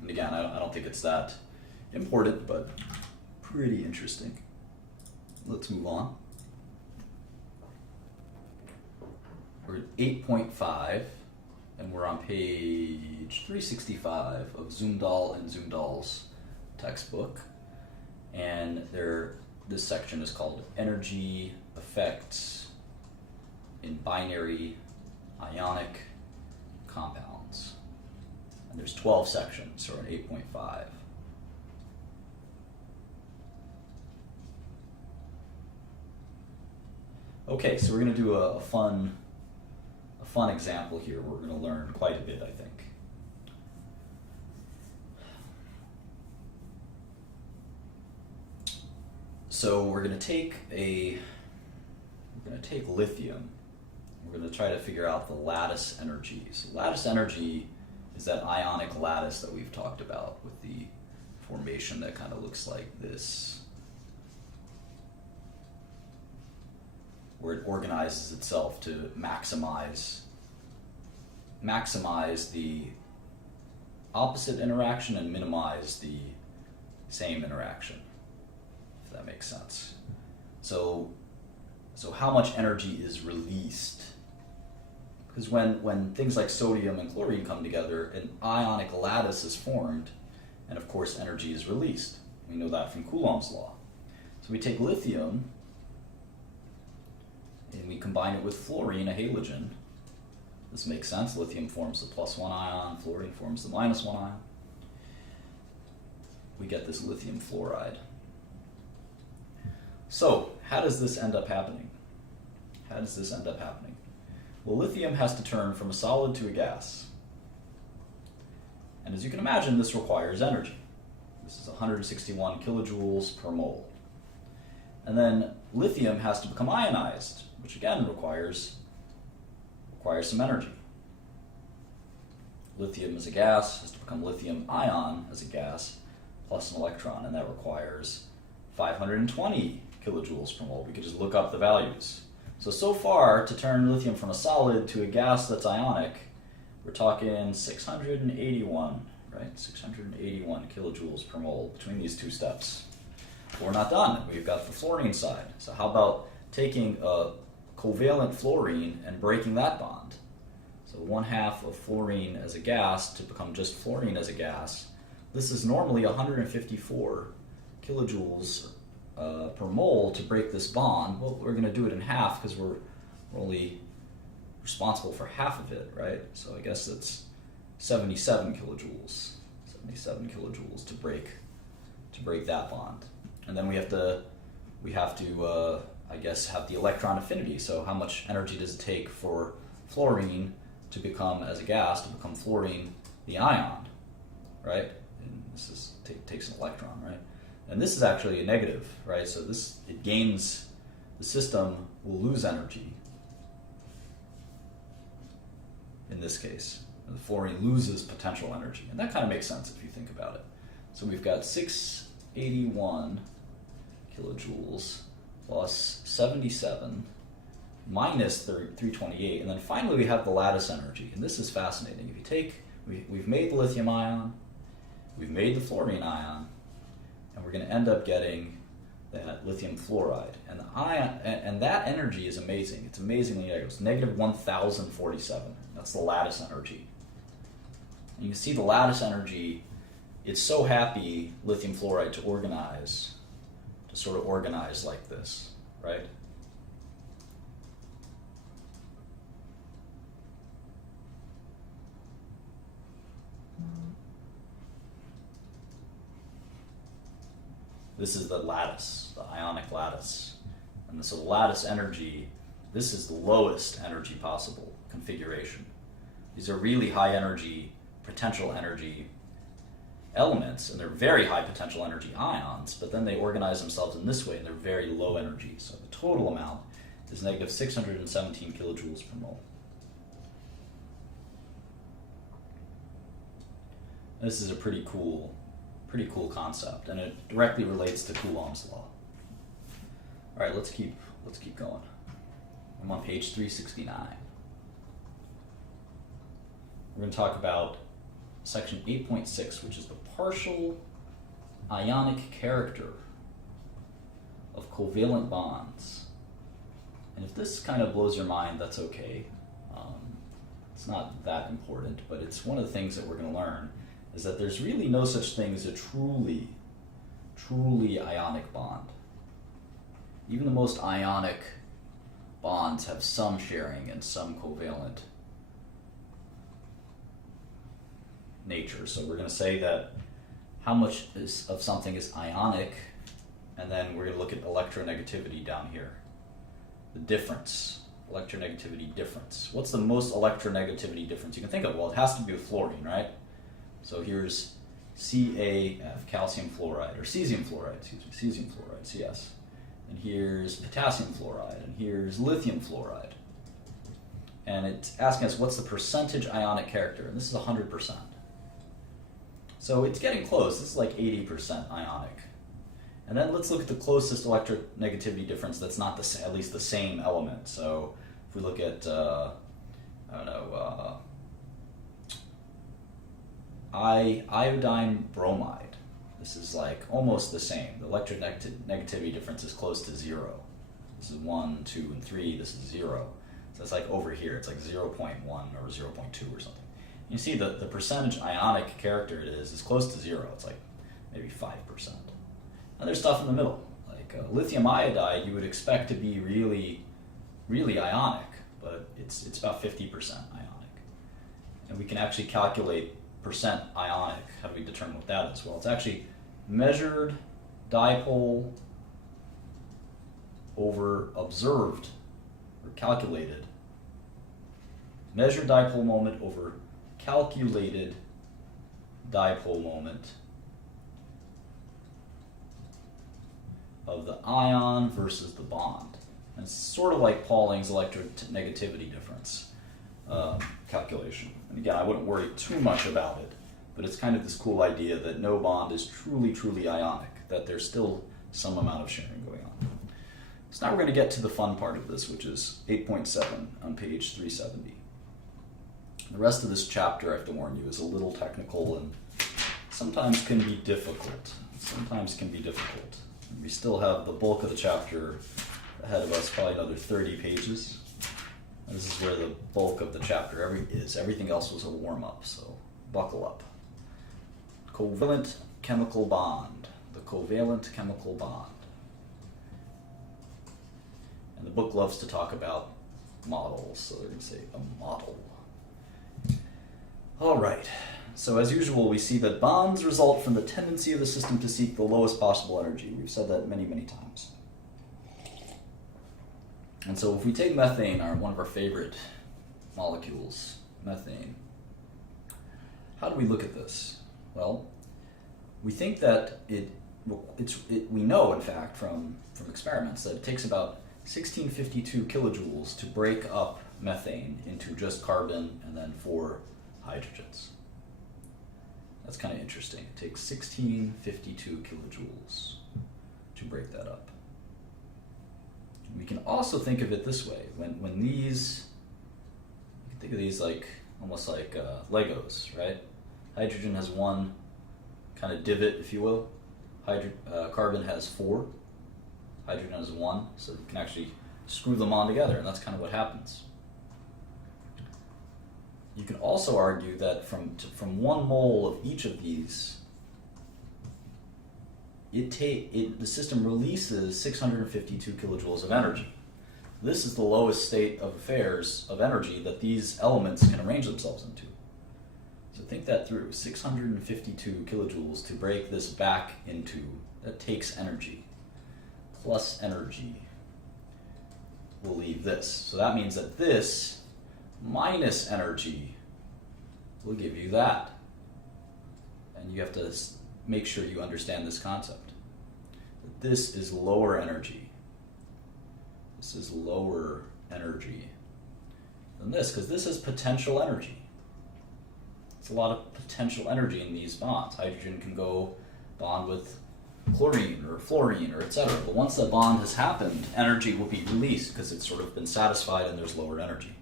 And again, I don't think it's that important, but pretty interesting. Let's move on. We're at 8.5, and we're on page 365 of Zumdahl and Zumdahl's textbook. And this section is called Energy Effects in Binary Ionic Compounds. And there's 12 sections, so we're at 8.5. Okay, so we're going to do a fun example here. We're going to learn quite a bit, I think. So we're going to take lithium. We're going to try to figure out the lattice energy. So lattice energy is that ionic lattice that we've talked about with the formation that kind of looks like this, where it organizes itself to maximize the opposite interaction and minimize the same interaction, if that makes sense. So how much energy is released? Because when things like sodium and chlorine come together, an ionic lattice is formed, and of course energy is released. We know that from Coulomb's law. So we take lithium, and we combine it with fluorine, a halogen. This makes sense. Lithium forms the +1 ion, fluorine forms the -1 ion. We get this lithium fluoride. So, how does this end up happening? Well, lithium has to turn from a solid to a gas. And as you can imagine, this requires energy. This is 161 kilojoules per mole. And then lithium has to become ionized, which again requires some energy. lithium as a gas has to become lithium ion as a gas plus an electron, and that requires 520 kilojoules per mole. We could just look up the values. So far, to turn lithium from a solid to a gas that's ionic, we're talking 681, right? 681 kilojoules per mole between these two steps. But we're not done. We've got the fluorine side. So how about taking a covalent fluorine and breaking that bond? So 1/2 of fluorine as a gas to become just fluorine as a gas. This is normally 154 kilojoules per mole to break this bond. Well, we're going to do it in half because we're only responsible for half of it, right? So I guess it's 77 kilojoules. 77 kilojoules to break that bond. And then we have to I guess have the electron affinity. So how much energy does it take for fluorine to become as a gas to become fluorine the ion, right? And this takes an electron, right? And this is actually a negative, right? So it gains, the system will lose energy in this case. The fluorine loses potential energy. And that kind of makes sense if you think about it. So we've got 681 kilojoules plus 77 minus 328. And then finally we have the lattice energy. And this is fascinating. If you take, we've made the lithium ion, we've made the fluorine ion, and we're going to end up getting that lithium fluoride. And the ion, and that energy is amazing. It's amazingly negative. It's negative 1047. That's the lattice energy. And you can see the lattice energy, it's so happy, lithium fluoride, to sort of organize like this, right? This is the lattice, the ionic lattice. And so the lattice energy, this is the lowest energy possible configuration. These are really high energy, potential energy elements, and they're very high potential energy ions, but then they organize themselves in this way, and they're very low energy. So the total amount is negative 617 kilojoules per mole. This is a pretty cool concept, and it directly relates to Coulomb's law. All right, let's keep going. I'm on page 369. We're going to talk about section 8.6, which is the partial ionic character of covalent bonds. And if this kind of blows your mind, that's okay. It's not that important, but it's one of the things that we're going to learn is that there's really no such thing as a truly ionic bond. Even the most ionic bonds have some sharing and some covalent nature. So we're going to say that how much of something is ionic, and then we're going to look at electronegativity down here. The difference, electronegativity difference. What's the most electronegativity difference you can think of? Well, it has to be with fluorine, right? So here's CaF, calcium fluoride, or cesium fluoride, Cs. And here's potassium fluoride, and here's lithium fluoride. And it's asking us what's the percentage ionic character, and this is 100%. So it's getting close. This is like 80% ionic. And then let's look at the closest electronegativity difference that's not at least the same element. So if we look at, iodine bromide, this is like almost the same. The electronegativity difference is close to 0. This is 1, 2, and 3. This is 0. So it's like over here. It's like 0.1 or 0.2 or something. You see the percentage ionic character it is close to 0. It's like maybe 5%. And there's stuff in the middle. Like lithium iodide you would expect to be really, really ionic, but it's about 50% ionic. And we can actually calculate percent ionic. How do we determine what that is? Well, it's actually measured dipole over observed or calculated. Measured dipole moment over calculated dipole moment of the ion versus the bond. And it's sort of like Pauling's electronegativity difference. calculation. And again, I wouldn't worry too much about it, but it's kind of this cool idea that no bond is truly, truly ionic, that there's still some amount of sharing going on. So now we're going to get to the fun part of this, which is 8.7 on page 370. The rest of this chapter, I have to warn you, is a little technical and sometimes can be difficult. We still have the bulk of the chapter ahead of us, probably another 30 pages. This is where the bulk of the chapter is. Everything else was a warm-up, so buckle up. Covalent chemical bond. The covalent chemical bond. And the book loves to talk about models, so they're going to say a model. All right. So as usual, we see that bonds result from the tendency of the system to seek the lowest possible energy. We've said that many, many times. And so if we take methane, one of our favorite molecules, methane, how do we look at this? Well, we think that we know, in fact, from experiments, that it takes about 1652 kilojoules to break up methane into just carbon and then 4 hydrogens. That's kind of interesting. It takes 1652 kilojoules to break that up. We can also think of it this way. When these, you can think of these like almost like Legos, right? Hydrogen has one kind of divot, if you will. Carbon has 4. Hydrogen has 1, so you can actually screw them on together, and that's kind of what happens. You can also argue that from 1 mole of each of these, the system releases 652 kilojoules of energy. This is the lowest state of affairs of energy that these elements can arrange themselves into. So think that through. 652 kilojoules to break this back into, that takes energy. Plus energy will leave this. So that means that this minus energy will give you that. And you have to make sure you understand this concept. This is lower energy. This is lower energy than this, because this is potential energy. It's a lot of potential energy in these bonds. Hydrogen can go bond with chlorine or fluorine or etc. But once that bond has happened, energy will be released because it's sort of been satisfied and there's lower energy.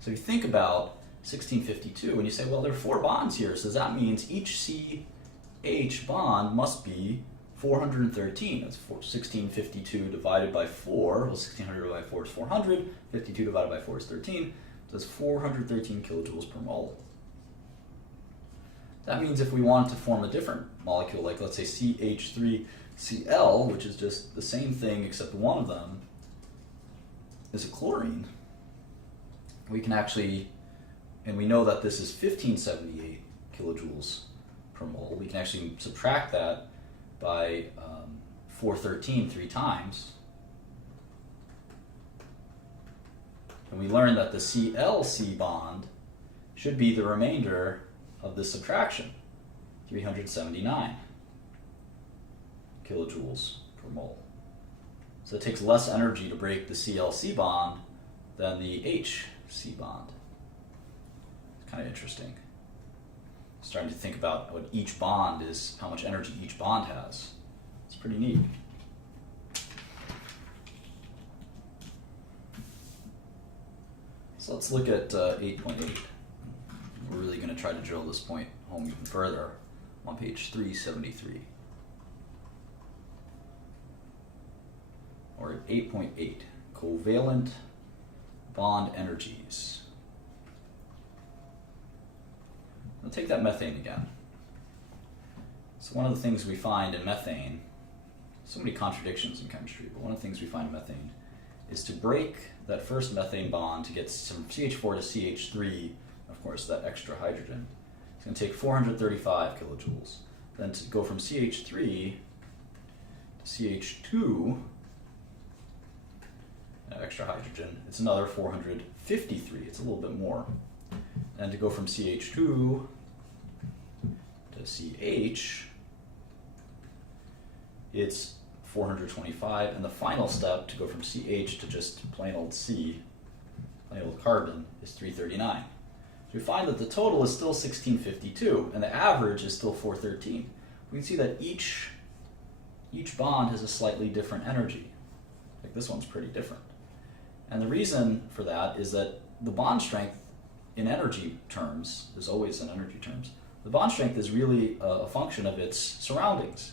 So you think about 1652 and you say, well, there are 4 bonds here, so that means each CH bond must be 413. That's 1652 divided by 4. Well, 1600 divided by 4 is 400. 52 divided by 4 is 13. So that's 413 kilojoules per mole. That means if we wanted to form a different molecule, like let's say CH3Cl, which is just the same thing except one of them is a chlorine, we can actually, and we know that this is 1578 kilojoules per mole, we can actually subtract that by 413 3 times. And we learn that the ClC bond should be the remainder of this subtraction, 379 kilojoules per mole. So it takes less energy to break the ClC bond than the HC bond. It's kind of interesting. Starting to think about what each bond is, how much energy each bond has. It's pretty neat. So let's look at 8.8. We're really going to try to drill this point home even further on page 373. Or at 8.8, covalent bond energies. We'll take that methane again. So one of the things we find in methane, so many contradictions in chemistry, but one of the things we find in methane is to break that first methane bond to get some CH4 to CH3, of course, that extra hydrogen. It's going to take 435 kilojoules. Then to go from CH3 to CH2, extra hydrogen, it's another 453. It's a little bit more. And to go from CH2 to CH, it's 425. And the final step, to go from CH to just plain old with carbon is 339. So we find that the total is still 1652, and the average is still 413. We can see that each bond has a slightly different energy. Like this one's pretty different. And the reason for that is that the bond strength in energy terms, is always in energy terms, the bond strength is really a function of its surroundings.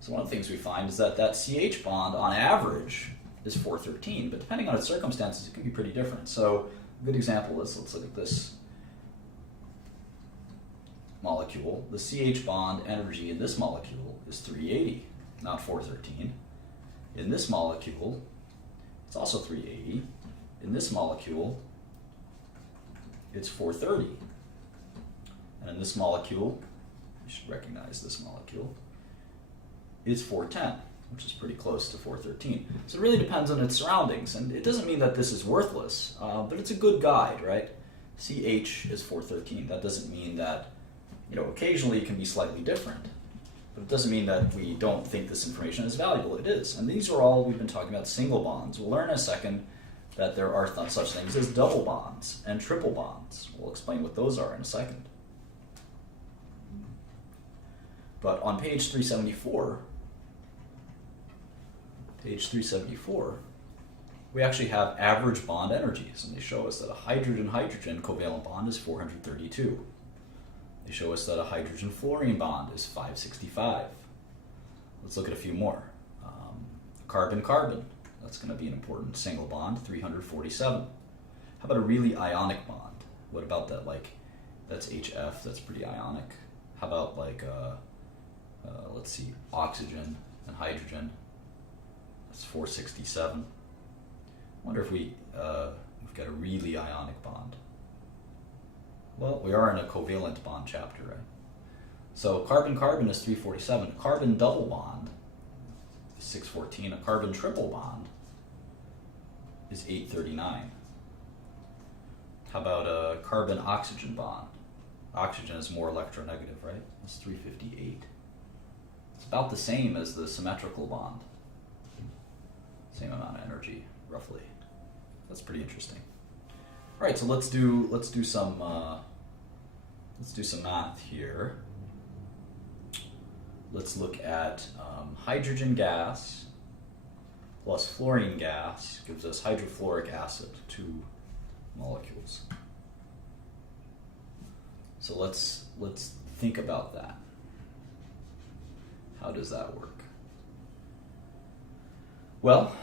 So one of the things we find is that CH bond on average is 413, but depending on its circumstances, it can be pretty different. So a good example is, let's look at this molecule. The CH bond energy in this molecule is 380, not 413. In this molecule, it's also 380. In this molecule, it's 430. And in this molecule, you should recognize this molecule, it's 410, which is pretty close to 413. So it really depends on its surroundings, and it doesn't mean that this is worthless, but it's a good guide, right? CH is 413. That doesn't mean that, occasionally it can be slightly different, but it doesn't mean that we don't think this information is valuable. It is, and these are all we've been talking about single bonds. We'll learn in a second that there are such things as double bonds and triple bonds. We'll explain what those are in a second. But on page 374, we actually have average bond energies, and they show us that a hydrogen-hydrogen covalent bond is 432. They show us that a hydrogen-fluorine bond is 565. Let's look at a few more. Carbon-carbon, that's going to be an important single bond, 347. How about a really ionic bond? What about that? That's HF, that's pretty ionic. How about let's see, oxygen and hydrogen? That's 467. I wonder if we've got a really ionic bond. Well, we are in a covalent bond chapter, right? So carbon-carbon is 347. Carbon double bond is 614. A carbon triple bond is 839. How about a carbon-oxygen bond? Oxygen is more electronegative, right? It's 358. It's about the same as the symmetrical bond. Same amount of energy, roughly. That's pretty interesting. All right, so let's do some math here. Let's look at hydrogen gas plus fluorine gas gives us hydrofluoric acid, 2 molecules. So let's think about that. How does that work? Well,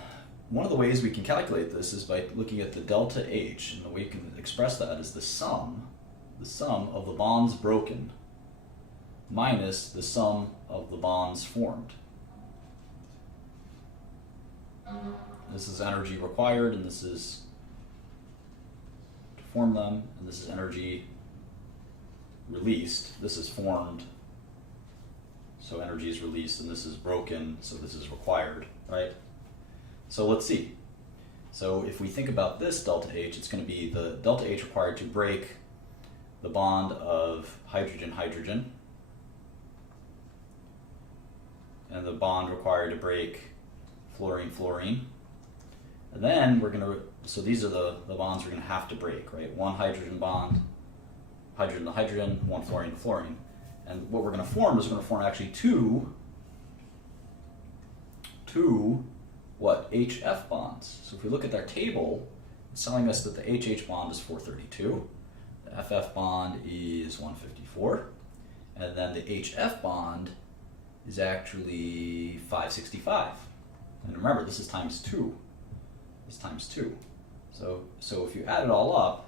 one of the ways we can calculate this is by looking at the delta H, and the way we can express that is the sum of the bonds broken minus the sum of the bonds formed. This is energy required, and this is to form them, and this is energy released. This is formed, so energy is released, and this is broken, so this is required, right? So let's see. So if we think about this delta H, it's going to be the delta H required to break the bond of hydrogen-hydrogen, and the bond required to break fluorine-fluorine. And then we're going to, so these are the bonds we're going to have to break, right? One hydrogen bond, hydrogen to hydrogen, one fluorine to fluorine. And what we're going to form is we're going to form actually two what? HF bonds. So if we look at their table, it's telling us that the HH bond is 432, the FF bond is 154, and then the HF bond is actually 565. And remember, this is times 2. This is times 2. So if you add it all up,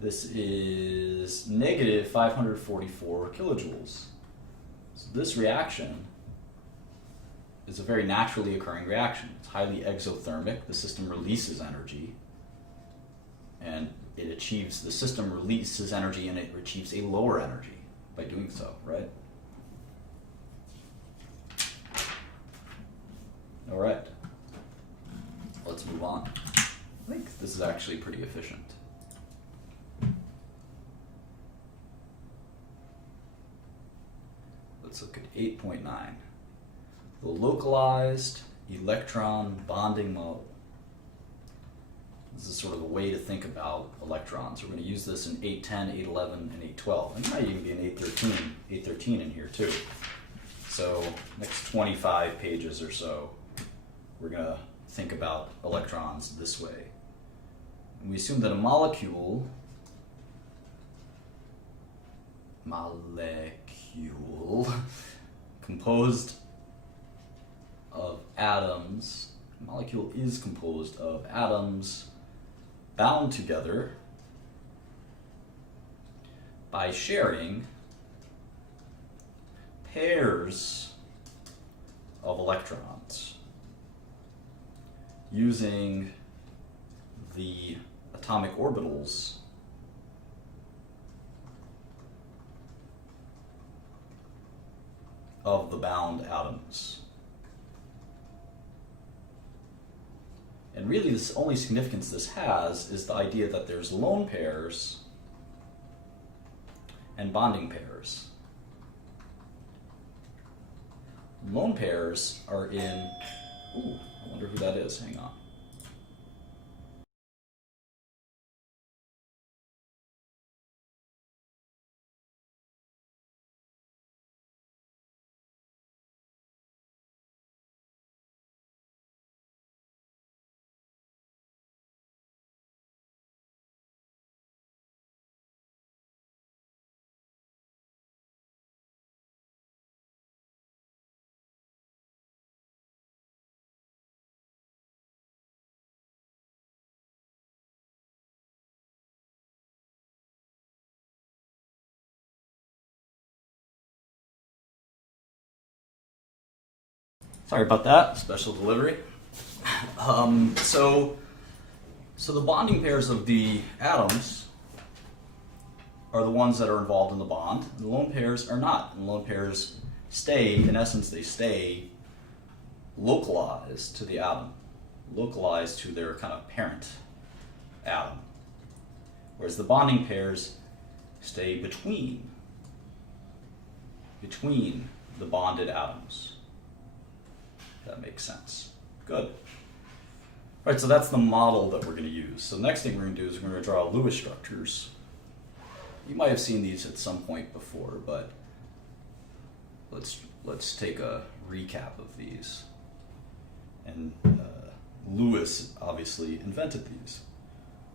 this is negative 544 kilojoules. So this reaction is a very naturally occurring reaction. It's highly exothermic. The system releases energy, and the system releases energy, and it achieves a lower energy by doing so, right? All right, let's move on. I think this is actually pretty efficient. Let's look at 8.9. The localized electron bonding model. This is sort of a way to think about electrons. We're going to use this in 810, 811, and 812. And it might even be in 813 in here too. So next 25 pages or so, we're going to think about electrons this way. And we assume that a molecule composed of atoms, a molecule is composed of atoms bound together by sharing pairs of electrons using the atomic orbitals of the bound atoms. And really, the only significance this has is the idea that there's lone pairs and bonding pairs. Lone pairs are in, ooh, I wonder who that is, hang on. Sorry about that, special delivery. So the bonding pairs of the atoms are the ones that are involved in the bond, and the lone pairs are not. And the lone pairs stay, in essence, they stay localized to the atom, localized to their kind of parent atom. Whereas the bonding pairs stay between the bonded atoms. That makes sense. Good. Right, so that's the model that we're going to use. So the next thing we're going to do is we're going to draw Lewis structures. You might have seen these at some point before, but let's take a recap of these. And Lewis obviously invented these.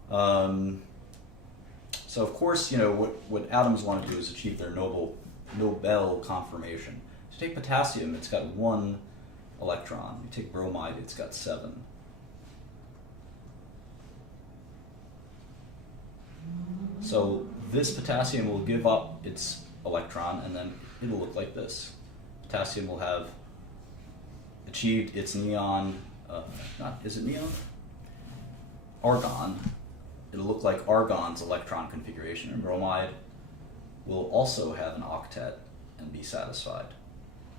So of course, you know what atoms want to do is achieve their Nobel conformation. So take potassium; it's got 1 electron. You take bromide, it's got 7. So this potassium will give up its electron, and then it'll look like this. Potassium will have achieved its neon, is it neon? Argon. It'll look like argon's electron configuration, and bromide will also have an octet and be satisfied.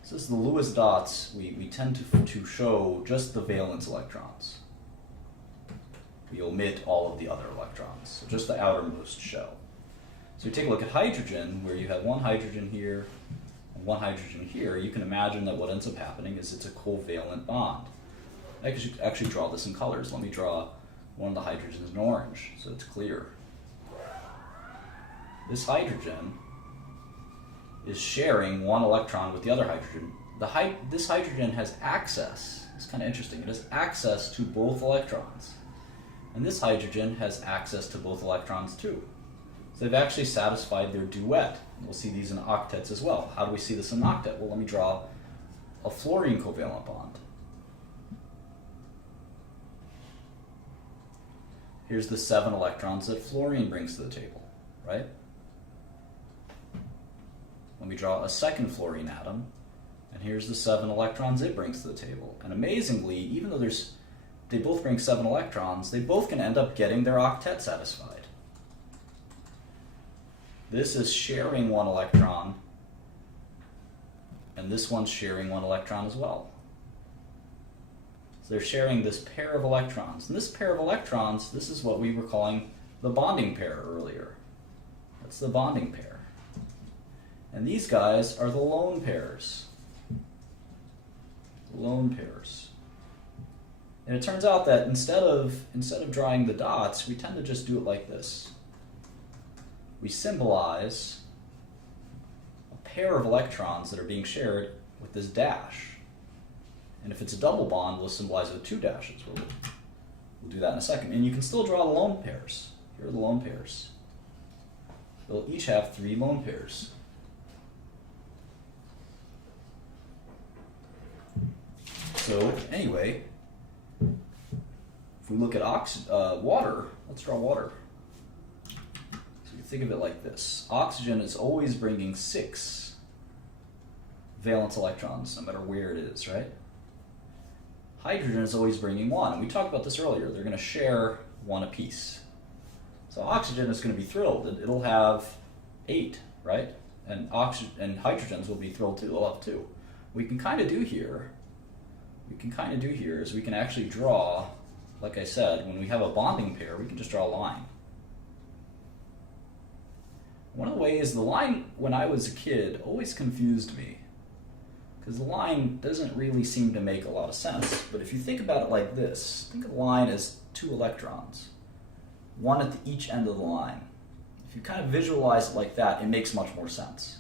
So this is the Lewis dots. We tend to show just the valence electrons. We omit all of the other electrons, so just the outermost shell. So you take a look at hydrogen, where you have 1 hydrogen here and 1 hydrogen here. You can imagine that what ends up happening is it's a covalent bond. I could actually draw this in colors. Let me draw one of the hydrogens in orange, so it's clear. This hydrogen is sharing 1 electron with the other hydrogen. This hydrogen has access, it's kind of interesting, it has access to both electrons. And this hydrogen has access to both electrons too. So they've actually satisfied their duet. We'll see these in octets as well. How do we see this in an octet? Well, let me draw a fluorine covalent bond. Here's the 7 electrons that fluorine brings to the table, right? Let me draw a second fluorine atom, and here's the 7 electrons it brings to the table. And amazingly, even though they both bring 7 electrons, they both can end up getting their octet satisfied. This is sharing 1 electron, and this one's sharing 1 electron as well. So they're sharing this pair of electrons. And this pair of electrons, this is what we were calling the bonding pair earlier. That's the bonding pair. And these guys are the lone pairs. Lone pairs. And it turns out that instead of drawing the dots, we tend to just do it like this. We symbolize a pair of electrons that are being shared with this dash. And if it's a double bond, we'll symbolize it with two dashes. We'll do that in a second. And you can still draw the lone pairs. Here are the lone pairs. They'll each have 3 lone pairs. So anyway, if we look at water, let's draw water. So you think of it like this. Oxygen is always bringing 6 valence electrons, no matter where it is, right? Hydrogen is always bringing 1. And we talked about this earlier. They're going to share 1 apiece. So oxygen is going to be thrilled. It'll have 8, right? And hydrogens will be thrilled too. They'll have 2. What we can kind of do here is we can actually draw, like I said, when we have a bonding pair, we can just draw a line. One of the ways the line, when I was a kid, always confused me, because the line doesn't really seem to make a lot of sense. But if you think about it like this, think of the line as 2 electrons, 1 at each end of the line. If you kind of visualize it like that, it makes much more sense.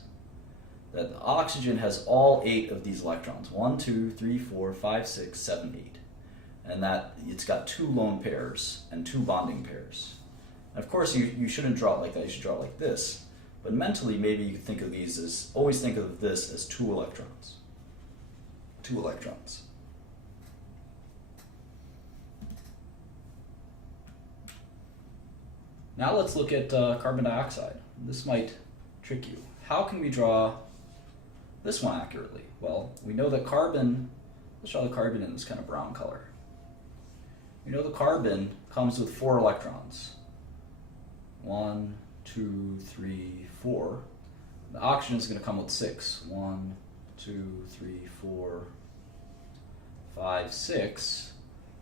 That the oxygen has all 8 of these electrons, 1, 2, 3, 4, 5, 6, 7, 8. And that it's got 2 lone pairs and 2 bonding pairs. And of course, you shouldn't draw it like that, you should draw it like this. But mentally, maybe you could think of these as, always think of this as 2 electrons. 2 electrons. Now let's look at carbon dioxide. This might trick you. How can we draw this one accurately? Well, we know that carbon, let's draw the carbon in this kind of brown color. We know the carbon comes with 4 electrons. 1, 2, 3, 4. The oxygen is going to come with 6. 1, 2, 3, 4, 5, 6.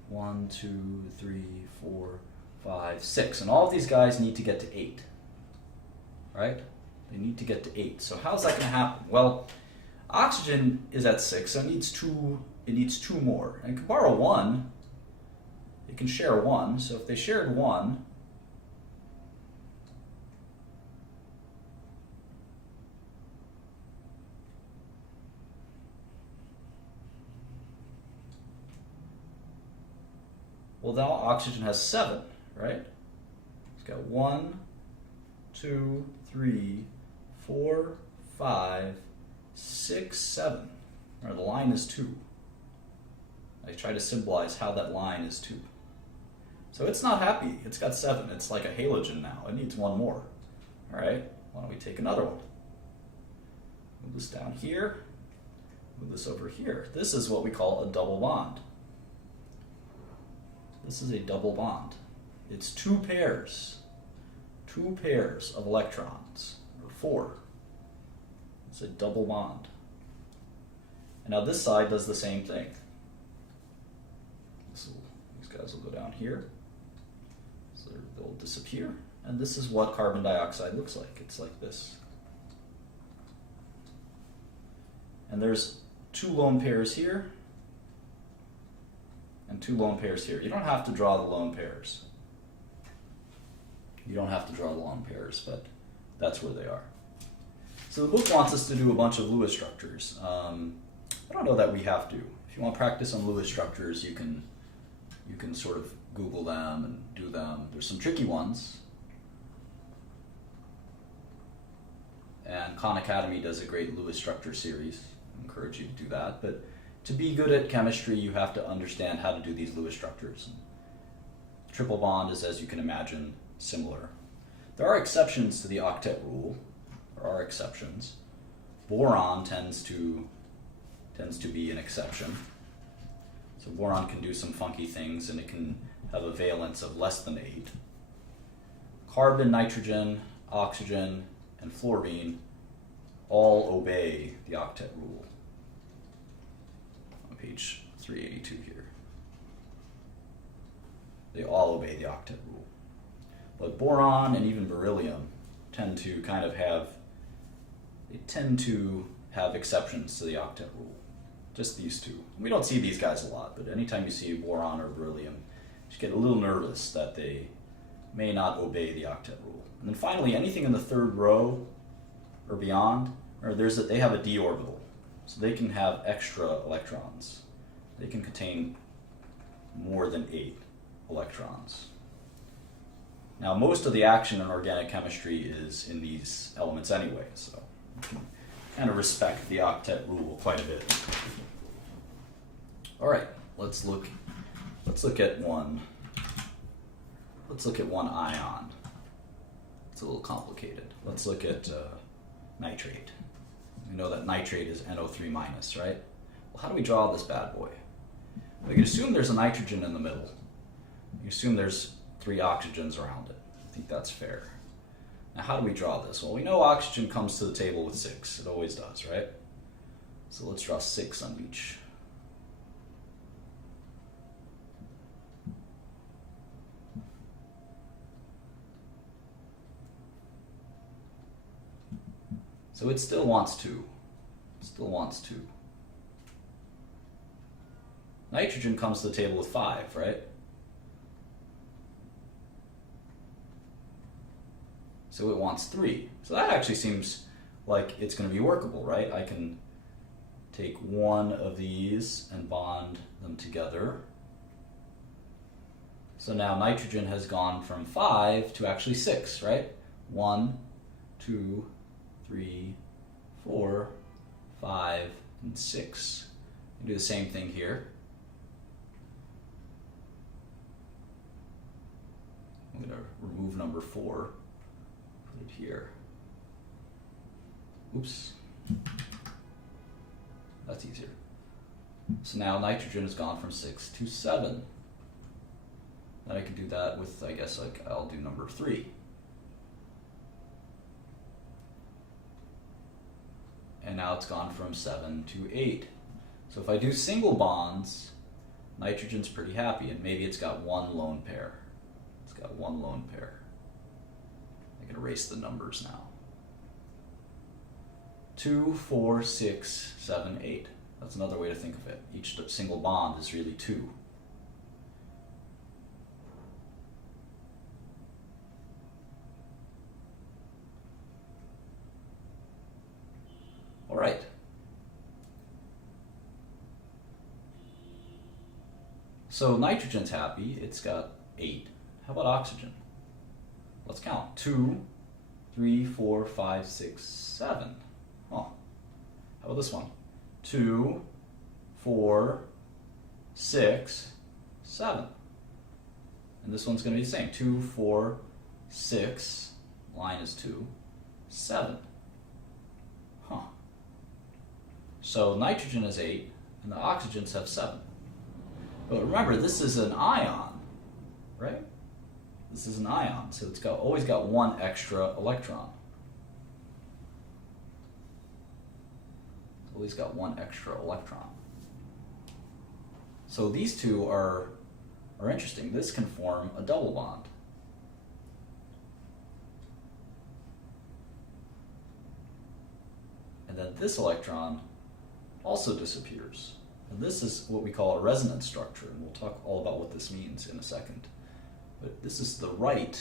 1, 2, 3, 4, 5, 6. And all of these guys need to get to 8. Right? They need to get to 8. So how's that going to happen? Well, oxygen is at 6, so it needs 2 more. And it can borrow 1. It can share 1. So if they shared 1, well, now oxygen has 7, right? It's got 1, 2, 3, 4, 5, 6, 7. Or the line is 2. I try to symbolize how that line is 2. So it's not happy. It's got 7. It's like a halogen now. It needs 1 more. All right? Why don't we take another one? Move this down here. Move this over here. This is what we call a double bond. This is a double bond. It's 2 pairs. 2 pairs of electrons, or 4. It's a double bond. And now this side does the same thing. These guys will go down here. So they'll disappear. And this is what carbon dioxide looks like. It's like this. And there's 2 lone pairs here and 2 lone pairs here. You don't have to draw the lone pairs. You don't have to draw the lone pairs, but that's where they are. So the book wants us to do a bunch of Lewis structures. I don't know that we have to. If you want to practice on Lewis structures, you can sort of Google them and do them. There's some tricky ones. And Khan Academy does a great Lewis structure series. I encourage you to do that. But to be good at chemistry, you have to understand how to do these Lewis structures. Triple bond is, as you can imagine, similar. There are exceptions to the octet rule. There are exceptions. Boron tends to be an exception. So boron can do some funky things, and it can have a valence of less than 8. Carbon, nitrogen, oxygen, and fluorine all obey the octet rule. On page 382 here. They all obey the octet rule. But boron and even beryllium tend to have exceptions to the octet rule. just these two. We don't see these guys a lot, but anytime you see boron or beryllium, you just get a little nervous that they may not obey the octet rule. And then finally, anything in the third row or beyond, or they have a d orbital, so they can have extra electrons. They can contain more than 8 electrons. Now, most of the action in organic chemistry is in these elements anyway, so you can kind of respect the octet rule quite a bit. All right, let's look at one. Let's look at one ion. It's a little complicated. Let's look at nitrate. We know that nitrate is NO3 minus, right? Well, how do we draw this bad boy? We can assume there's a nitrogen in the middle. You assume there's 3 oxygens around it. I think that's fair. Now, how do we draw this? Well, we know oxygen comes to the table with 6. It always does, right? So let's draw 6 on each. So it still wants 2. It still wants 2. Nitrogen comes to the table with 5, right? So it wants 3. So that actually seems like it's going to be workable, right? I can take one of these and bond them together. So now nitrogen has gone from 5 to actually 6, right? 1, 2, 3, 4, 5, and 6. We do the same thing here. I'm going to remove number 4, put it here. Oops. That's easier. So now nitrogen has gone from 6 to 7. Then I can do that with, I guess, like I'll do number 3. And now it's gone from 7 to 8. So if I do single bonds, nitrogen's pretty happy, and maybe it's got 1 lone pair. It's got 1 lone pair. I can erase the numbers now. 2, 4, 6, 7, 8. That's another way to think of it. Each single bond is really 2. All right. So nitrogen's happy. It's got 8. How about oxygen? Let's count. 2, 3, 4, 5, 6, 7. Huh. How about this one? 2, 4, 6, 7. And this one's going to be the same. 2, 4, 6, line is 2, 7. Huh. So nitrogen is 8, and the oxygens have 7. But remember, this is an ion, right? This is an ion, so it's always got 1 extra electron. Always got 1 extra electron. So these two are interesting. This can form a double bond. And then this electron also disappears. And this is what we call a resonance structure, and we'll talk all about what this means in a second. But this is the right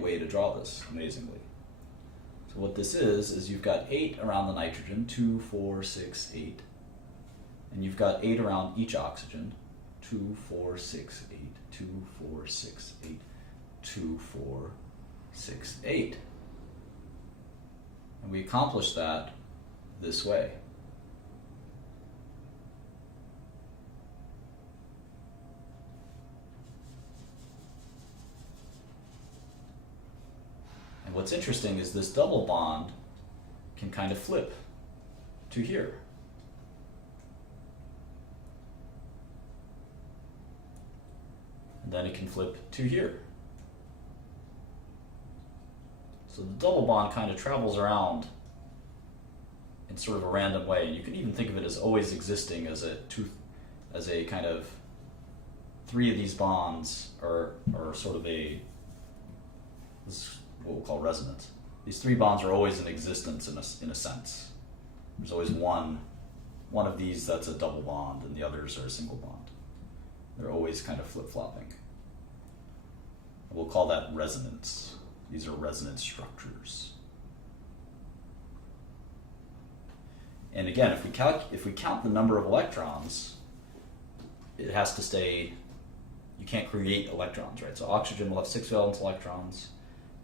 way to draw this, amazingly. So what this is you've got 8 around the nitrogen, 2, 4, 6, 8. And you've got 8 around each oxygen, 2, 4, 6, 8, 2, 4, 6, 8, 2, 4, 6, 8. And we accomplish that this way. And what's interesting is this double bond can kind of flip to here. And then it can flip to here. So the double bond kind of travels around in sort of a random way. And you can even think of it as always existing as a kind of three of these bonds are sort of this is what we'll call resonance. These three bonds are always in existence in a sense. There's always one of these that's a double bond and the others are a single bond. They're always kind of flip-flopping. We'll call that resonance. These are resonance structures. And again, if we count the number of electrons, it has to stay, you can't create electrons, right? So oxygen will have 6 valence electrons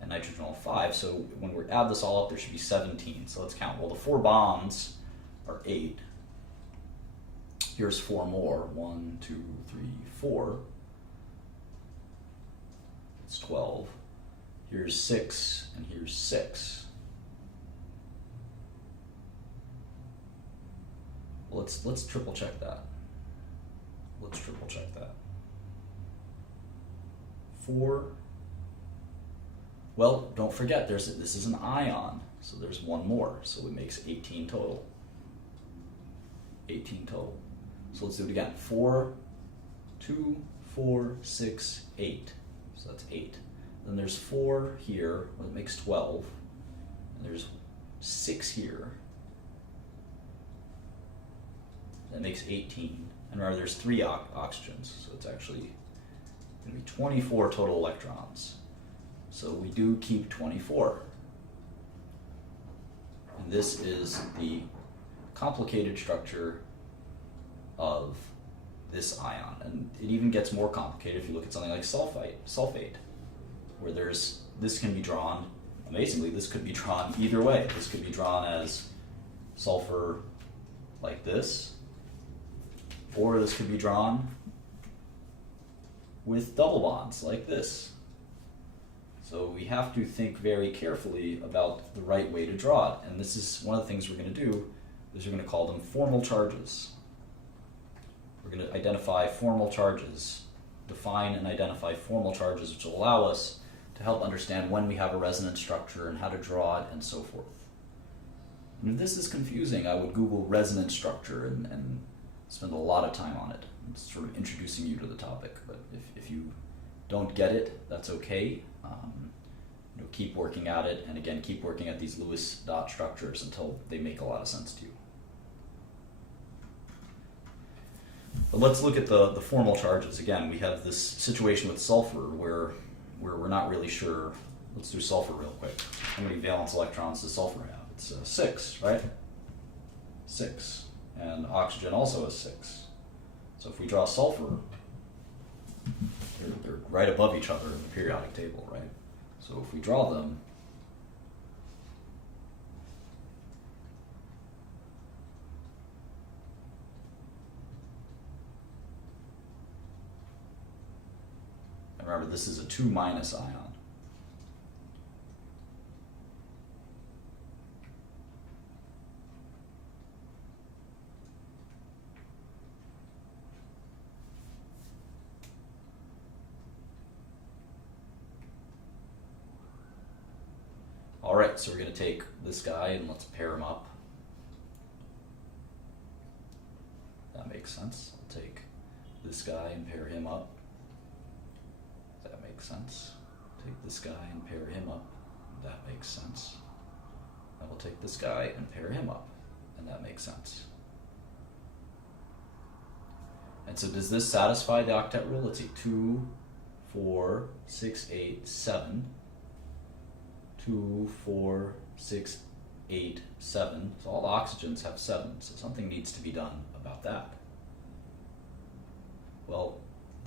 and nitrogen will have 5. So when we add this all up, there should be 17. So let's count. Well, the 4 bonds are 8. Here's 4 more. 1, 2, 3, 4. It's 12. Here's 6, and here's 6. Well, let's triple check that. Let's triple check that. 4. Well, don't forget, this is an ion, so there's one more, so it makes 18 total. 18 total. So let's do it again. 4, 2, 4, 6, 8. So that's 8. Then there's 4 here, well, it makes 12. And there's 6 here. That makes 18. And remember, there's 3 oxygens, so it's actually going to be 24 total electrons. So we do keep 24. And this is the complicated structure of this ion. And it even gets more complicated if you look at something like sulfate, where this can be drawn, amazingly, this could be drawn either way. This could be drawn as sulfur like this, or this could be drawn with double bonds like this. So we have to think very carefully about the right way to draw it. And this is one of the things we're going to do, is we're going to call them formal charges. We're going to identify formal charges, define and identify formal charges, which will allow us to help understand when we have a resonance structure and how to draw it and so forth. And if this is confusing, I would Google resonance structure and spend a lot of time on it. I'm sort of introducing you to the topic, but if you don't get it, that's okay. Keep working at it, and again, keep working at these Lewis dot structures until they make a lot of sense to you. But let's look at the formal charges. Again, we have this situation with sulfur where we're not really sure. Let's do sulfur real quick. How many valence electrons does sulfur have? It's 6, right? 6. And oxygen also has 6. So if we draw sulfur, they're right above each other in the periodic table, right? So if we draw them, and remember this is a 2- ion. All right, so we're going to take this guy and let's pair him up. That makes sense. I'll take this guy and pair him up. That makes sense. Take this guy and pair him up. That makes sense. I will take this guy and pair him up, and that makes sense. And so does this satisfy the octet rule? Let's see, 2, 4, 6, 8, 7. 2, 4, 6, 8, 7. So all the oxygens have 7, so something needs to be done about that. Well,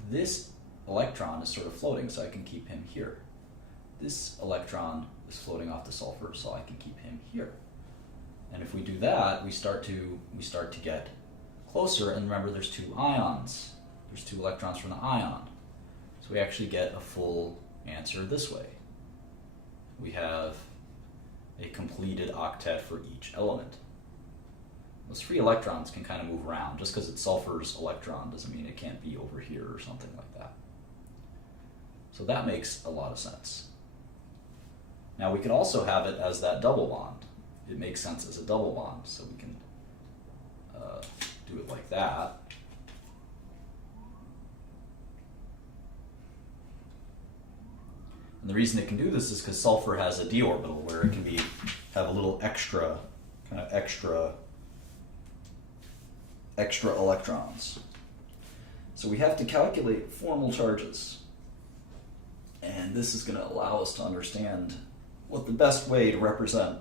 this electron is sort of floating, so I can keep him here. This electron is floating off the sulfur, so I can keep him here. And if we do that, we start to get closer, and remember there's 2 ions. There's 2 electrons from the ion. So we actually get a full answer this way. We have a completed octet for each element. Those free electrons can kind of move around. Just because it's sulfur's electron doesn't mean it can't be over here or something like that. So that makes a lot of sense. Now we could also have it as that double bond. It makes sense as a double bond, so we can do it like that. And the reason it can do this is because sulfur has a d orbital where it can have a little extra electrons. So we have to calculate formal charges. And this is going to allow us to understand what the best way to represent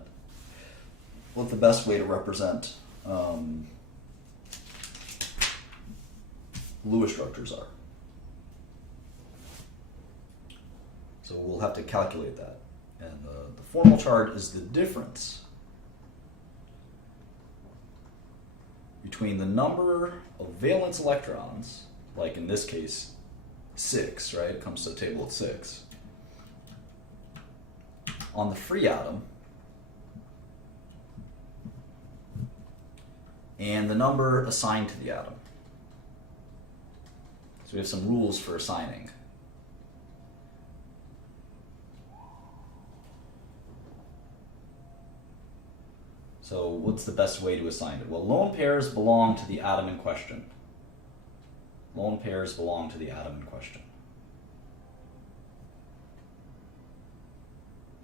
Lewis structures are. So we'll have to calculate that. And the formal charge is the difference between the number of valence electrons, like in this case, 6, right? It comes to the table at 6, on the free atom, and the number assigned to the atom. So we have some rules for assigning. So what's the best way to assign it? Well, lone pairs belong to the atom in question. Lone pairs belong to the atom in question.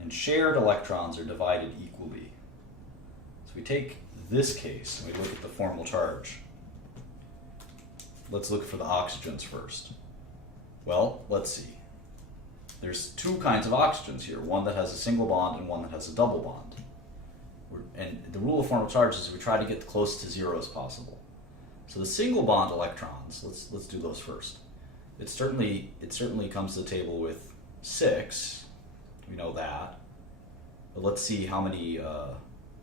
And shared electrons are divided equally. So we take this case and we look at the formal charge. Let's look for the oxygens first. Well, let's see. There's two kinds of oxygens here, one that has a single bond and one that has a double bond. And the rule of formal charges is we try to get close to 0 as possible. So the single bond electrons, let's do those first. It certainly comes to the table with 6. We know that. But let's see how many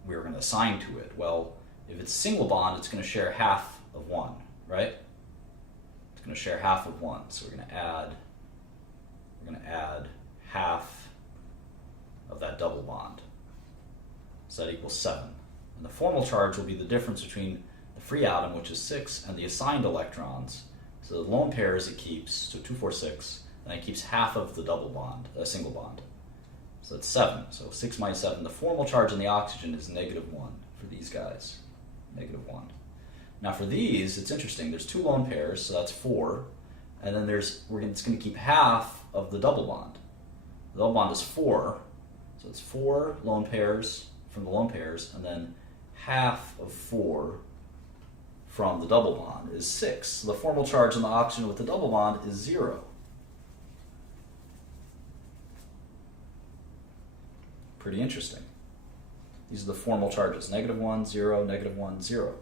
we're going to assign to it. Well, if it's a single bond, it's going to share half of 1, right? It's going to share half of 1. So we're going to add half of that double bond. So that equals 7. And the formal charge will be the difference between the free atom, which is 6, and the assigned electrons. So the lone pairs it keeps, so 2, 4, 6, and it keeps half of the double bond, a single bond. So that's 7. So 6 minus 7. The formal charge in the oxygen is -1 for these guys. -1. Now for these, it's interesting. There's 2 lone pairs, so that's 4. And then it's going to keep half of the double bond. The double bond is 4. So it's 4 lone pairs from the lone pairs, and then half of 4 from the double bond is 6. So the formal charge on the oxygen with the double bond is 0. Pretty interesting. These are the formal charges, -1, 0, -1, 0.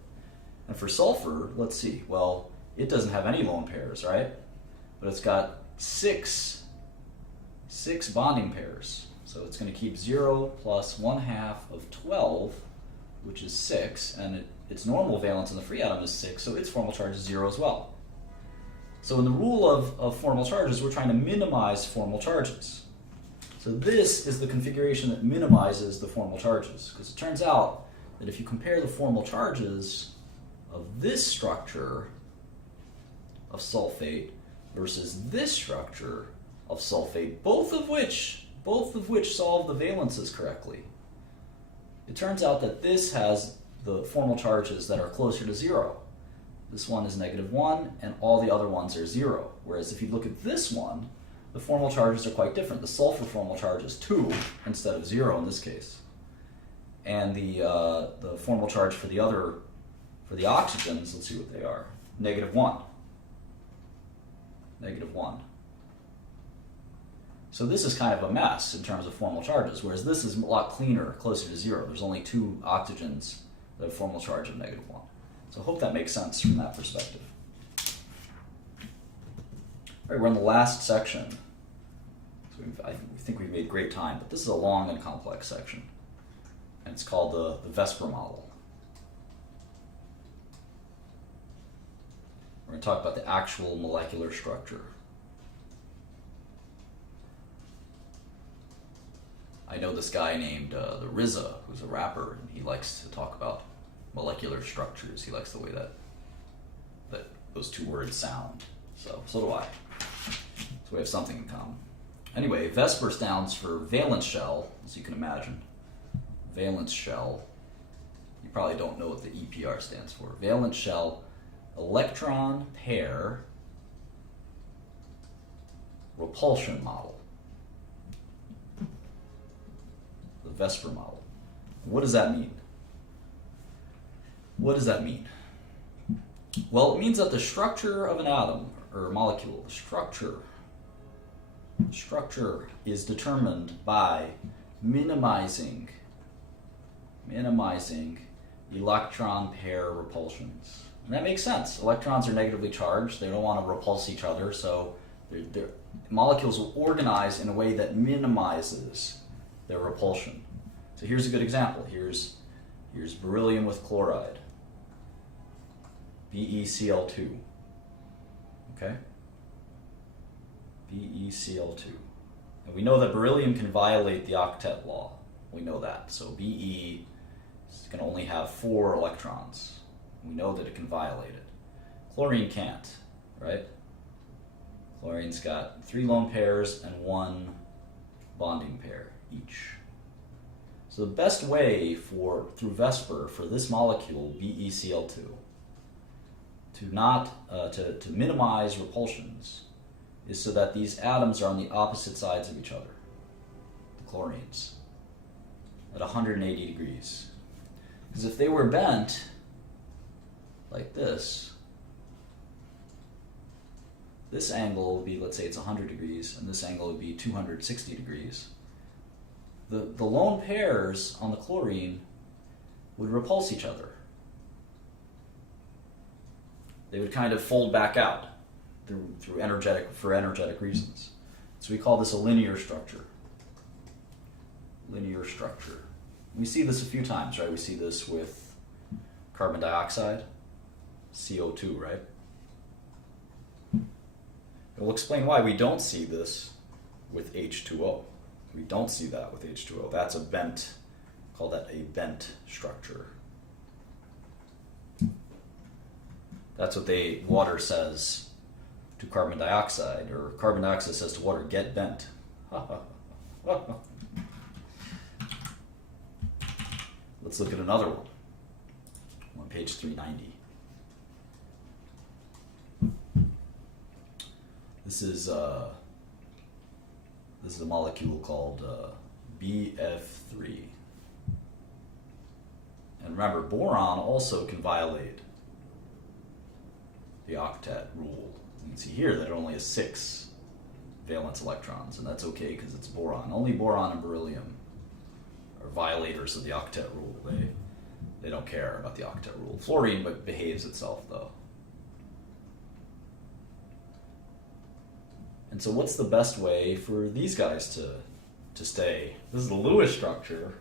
And for sulfur, let's see, well, it doesn't have any lone pairs, right? But it's got 6 bonding pairs. So it's going to keep 0 plus 1/2 of 12, which is 6, and its normal valence in the free atom is 6, so its formal charge is 0 as well. So in the rule of formal charges, we're trying to minimize formal charges. So this is the configuration that minimizes the formal charges, because it turns out that if you compare the formal charges of this structure of sulfate versus this structure of sulfate, both of which solve the valences correctly, it turns out that this has the formal charges that are closer to 0. This one is -1, and all the other ones are 0. Whereas if you look at this one, the formal charges are quite different. The sulfur formal charge is 2 instead of 0 in this case. And the formal charge for the oxygens, let's see what they are, -1. -1. So this is kind of a mess in terms of formal charges, whereas this is a lot cleaner, closer to 0. There's only 2 oxygens that have formal charge of -1. So I hope that makes sense from that perspective. All right, we're in the last section. So I think we've made great time, but this is a long and complex section. And it's called the Vesper model. We're going to talk about the actual molecular structure. I know this guy named the RZA, who's a rapper, and he likes to talk about molecular structures. He likes the way that those two words sound. So do I. So we have something in common. Anyway, Vesper stands for valence shell, as you can imagine. Valence shell. You probably don't know what the EPR stands for. Valence shell, electron pair repulsion model. Vesper model. What does that mean? What does that mean? Well, it means that the structure of an atom or molecule, structure is determined by minimizing electron pair repulsions. And that makes sense. Electrons are negatively charged. They don't want to repulse each other, so molecules will organize in a way that minimizes their repulsion. So here's a good example. Here's beryllium with chloride, BeCl2. Okay? BeCl2. And we know that beryllium can violate the octet law. We know that. So Be can only have 4 electrons. We know that it can violate it. Chlorine can't, right? Chlorine's got 3 lone pairs and 1 bonding pair each. So the best way through Vesper for this molecule, BeCl2, to minimize repulsions is so that these atoms are on the opposite sides of each other, the chlorines, at 180 degrees. Because if they were bent like this angle would be, let's say it's 100 degrees, and this angle would be 260 degrees. The lone pairs on the chlorine would repulse each other. They would kind of fold back out for energetic reasons. So we call this a linear structure. Linear structure. We see this a few times, right? We see this with carbon dioxide, CO2, right? We'll explain why we don't see this with H2O. We don't see that with H2O. That's a bent, call that a bent structure. That's what water says to carbon dioxide, or carbon dioxide says to water, get bent. Let's look at another one on page 390. This is a molecule called BF3. And remember, boron also can violate the octet rule. You can see here that it only has 6 valence electrons, and that's okay because it's boron. Only boron and beryllium are violators of the octet rule. They don't care about the octet rule. Fluorine behaves itself, though. And so what's the best way for these guys to stay? This is the Lewis structure.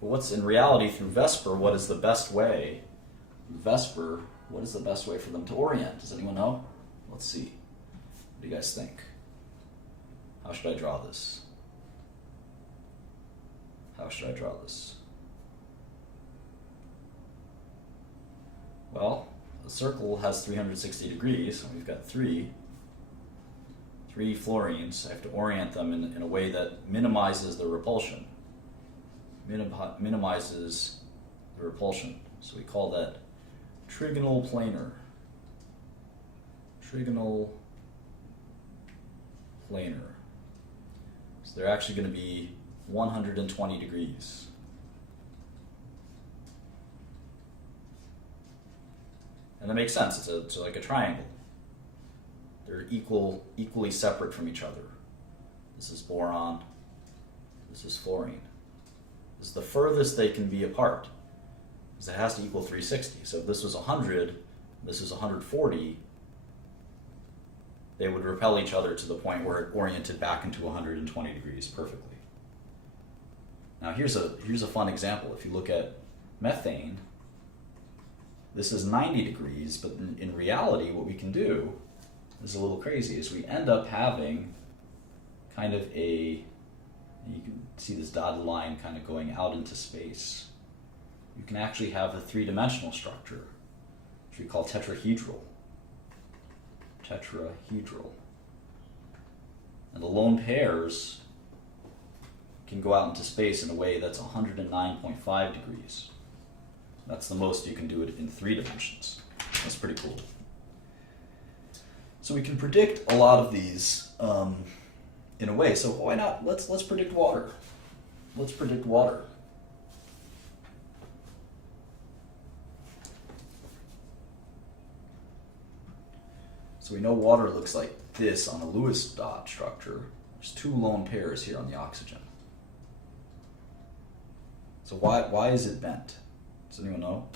But what's in reality through Vesper, what is the best way? Vesper, what is the best way for them to orient? Does anyone know? Let's see. What do you guys think? How should I draw this? How should I draw this? Well, the circle has 360 degrees, and we've got 3 fluorines. I have to orient them in a way that minimizes the repulsion. Minimizes the repulsion. So we call that trigonal planar. Trigonal planar. So they're actually going to be 120 degrees. And that makes sense. It's like a triangle. They're equally separate from each other. This is boron. This is fluorine. This is the furthest they can be apart, because it has to equal 360. So if this was 100, this is 140, they would repel each other to the point where it oriented back into 120 degrees perfectly. Now here's a fun example. If you look at methane, this is 90 degrees, but in reality what we can do, this is a little crazy, is we end up having kind of you can see this dotted line kind of going out into space. You can actually have a 3-dimensional structure, which we call tetrahedral. Tetrahedral. And the lone pairs can go out into space in a way that's 109.5 degrees. That's the most you can do it in 3 dimensions. That's pretty cool. So we can predict a lot of these in a way. So why not? Let's predict water. Let's predict water. So we know water looks like this on a Lewis dot structure. There's two lone pairs here on the oxygen. So why is it bent? Does anyone know?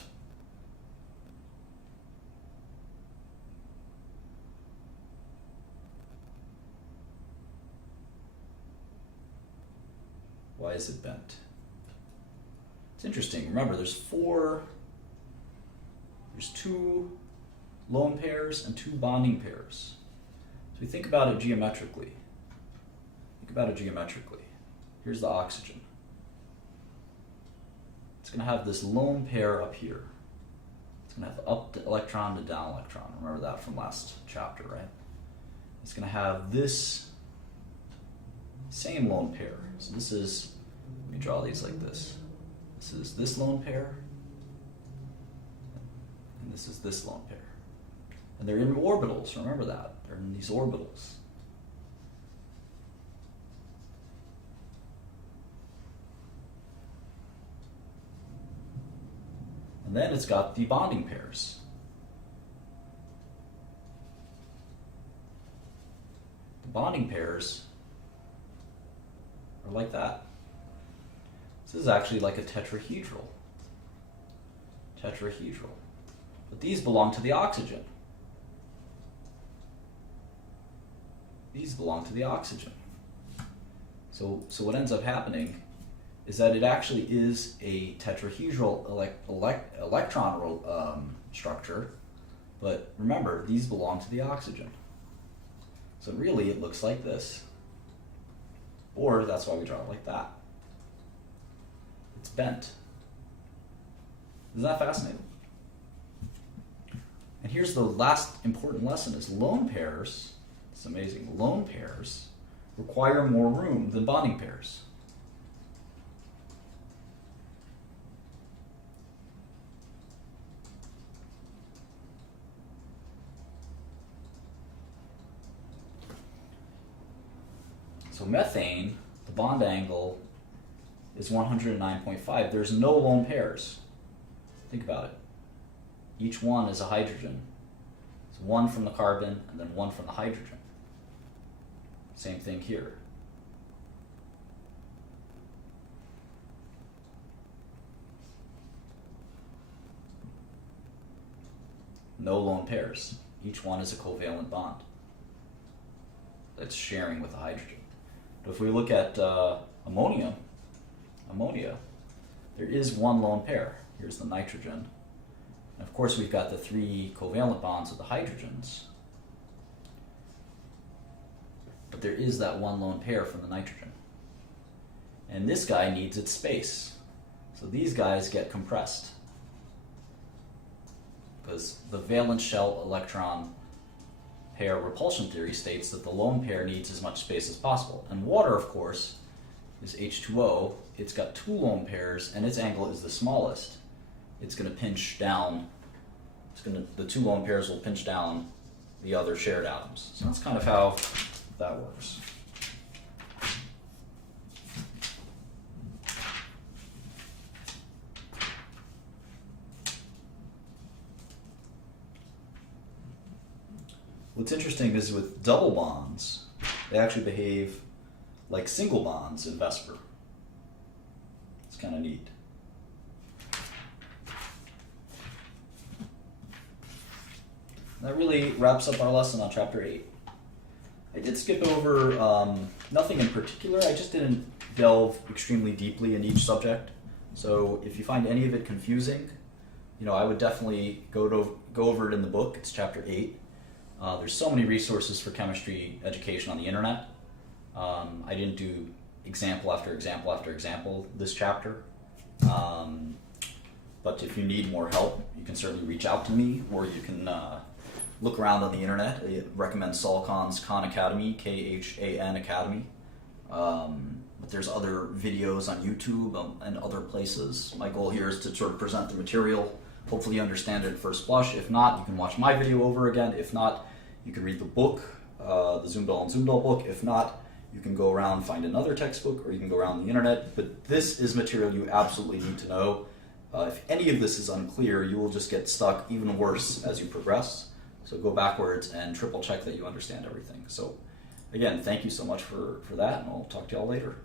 Why is it bent? It's interesting. Remember, there's two lone pairs and two bonding pairs. So we think about it geometrically. Here's the oxygen. It's going to have this lone pair up here. It's going to have up electron to down electron. Remember that from last chapter, right? It's going to have this same lone pair. So this is, let me draw these like this. This is this lone pair, and this is this lone pair. And they're in orbitals, remember that. They're in these orbitals. And then it's got the bonding pairs. The bonding pairs are like that. This is actually like a tetrahedral. But these belong to the oxygen. So what ends up happening is that it actually is a tetrahedral electron structure, but remember, these belong to the oxygen. So really it looks like this. Or that's why we draw it like that. It's bent. Isn't that fascinating? And here's the last important lesson is lone pairs, it's amazing, lone pairs require more room than bonding pairs. So methane, the bond angle is 109.5. There's no lone pairs. Think about it. Each one is a hydrogen. It's one from the carbon and then one from the hydrogen. Same thing here. No lone pairs. Each one is a covalent bond that's sharing with the hydrogen. But if we look at ammonia, there is one lone pair. Here's the nitrogen. And of course, we've got the three covalent bonds of the hydrogens. But there is that one lone pair from the nitrogen. And this guy needs its space. So these guys get compressed. Because the valence shell electron pair repulsion theory states that the lone pair needs as much space as possible. And water, of course, is H2O. It's got two lone pairs, and its angle is the smallest. It's going to pinch down. The two lone pairs will pinch down the other shared atoms. So that's kind of how that works. What's interesting is with double bonds, they actually behave like single bonds in Vesper. It's kind of neat. That really wraps up our lesson on Chapter 8. I did skip over nothing in particular. I just didn't delve extremely deeply in each subject. So if you find any of it confusing, I would definitely go over it in the book. It's Chapter 8. There's so many resources for chemistry education on the internet. I didn't do example after example after example this chapter. But if you need more help, you can certainly reach out to me, or you can look around on the internet. I recommend Solcon's Khan Academy, Khan Academy. But there's other videos on YouTube and other places. My goal here is to sort of present the material. Hopefully you understand it at first blush. If not, you can watch my video over again. If not, you can read the book, the Zumdahl and Zumdahl book. If not, You can go around, find another textbook, or you can go around the internet, but this is material you absolutely need to know. If any of this is unclear, you will just get stuck even worse as you progress. So go backwards and triple check that you understand everything. So again, thank you so much for that, and I'll talk to y'all later.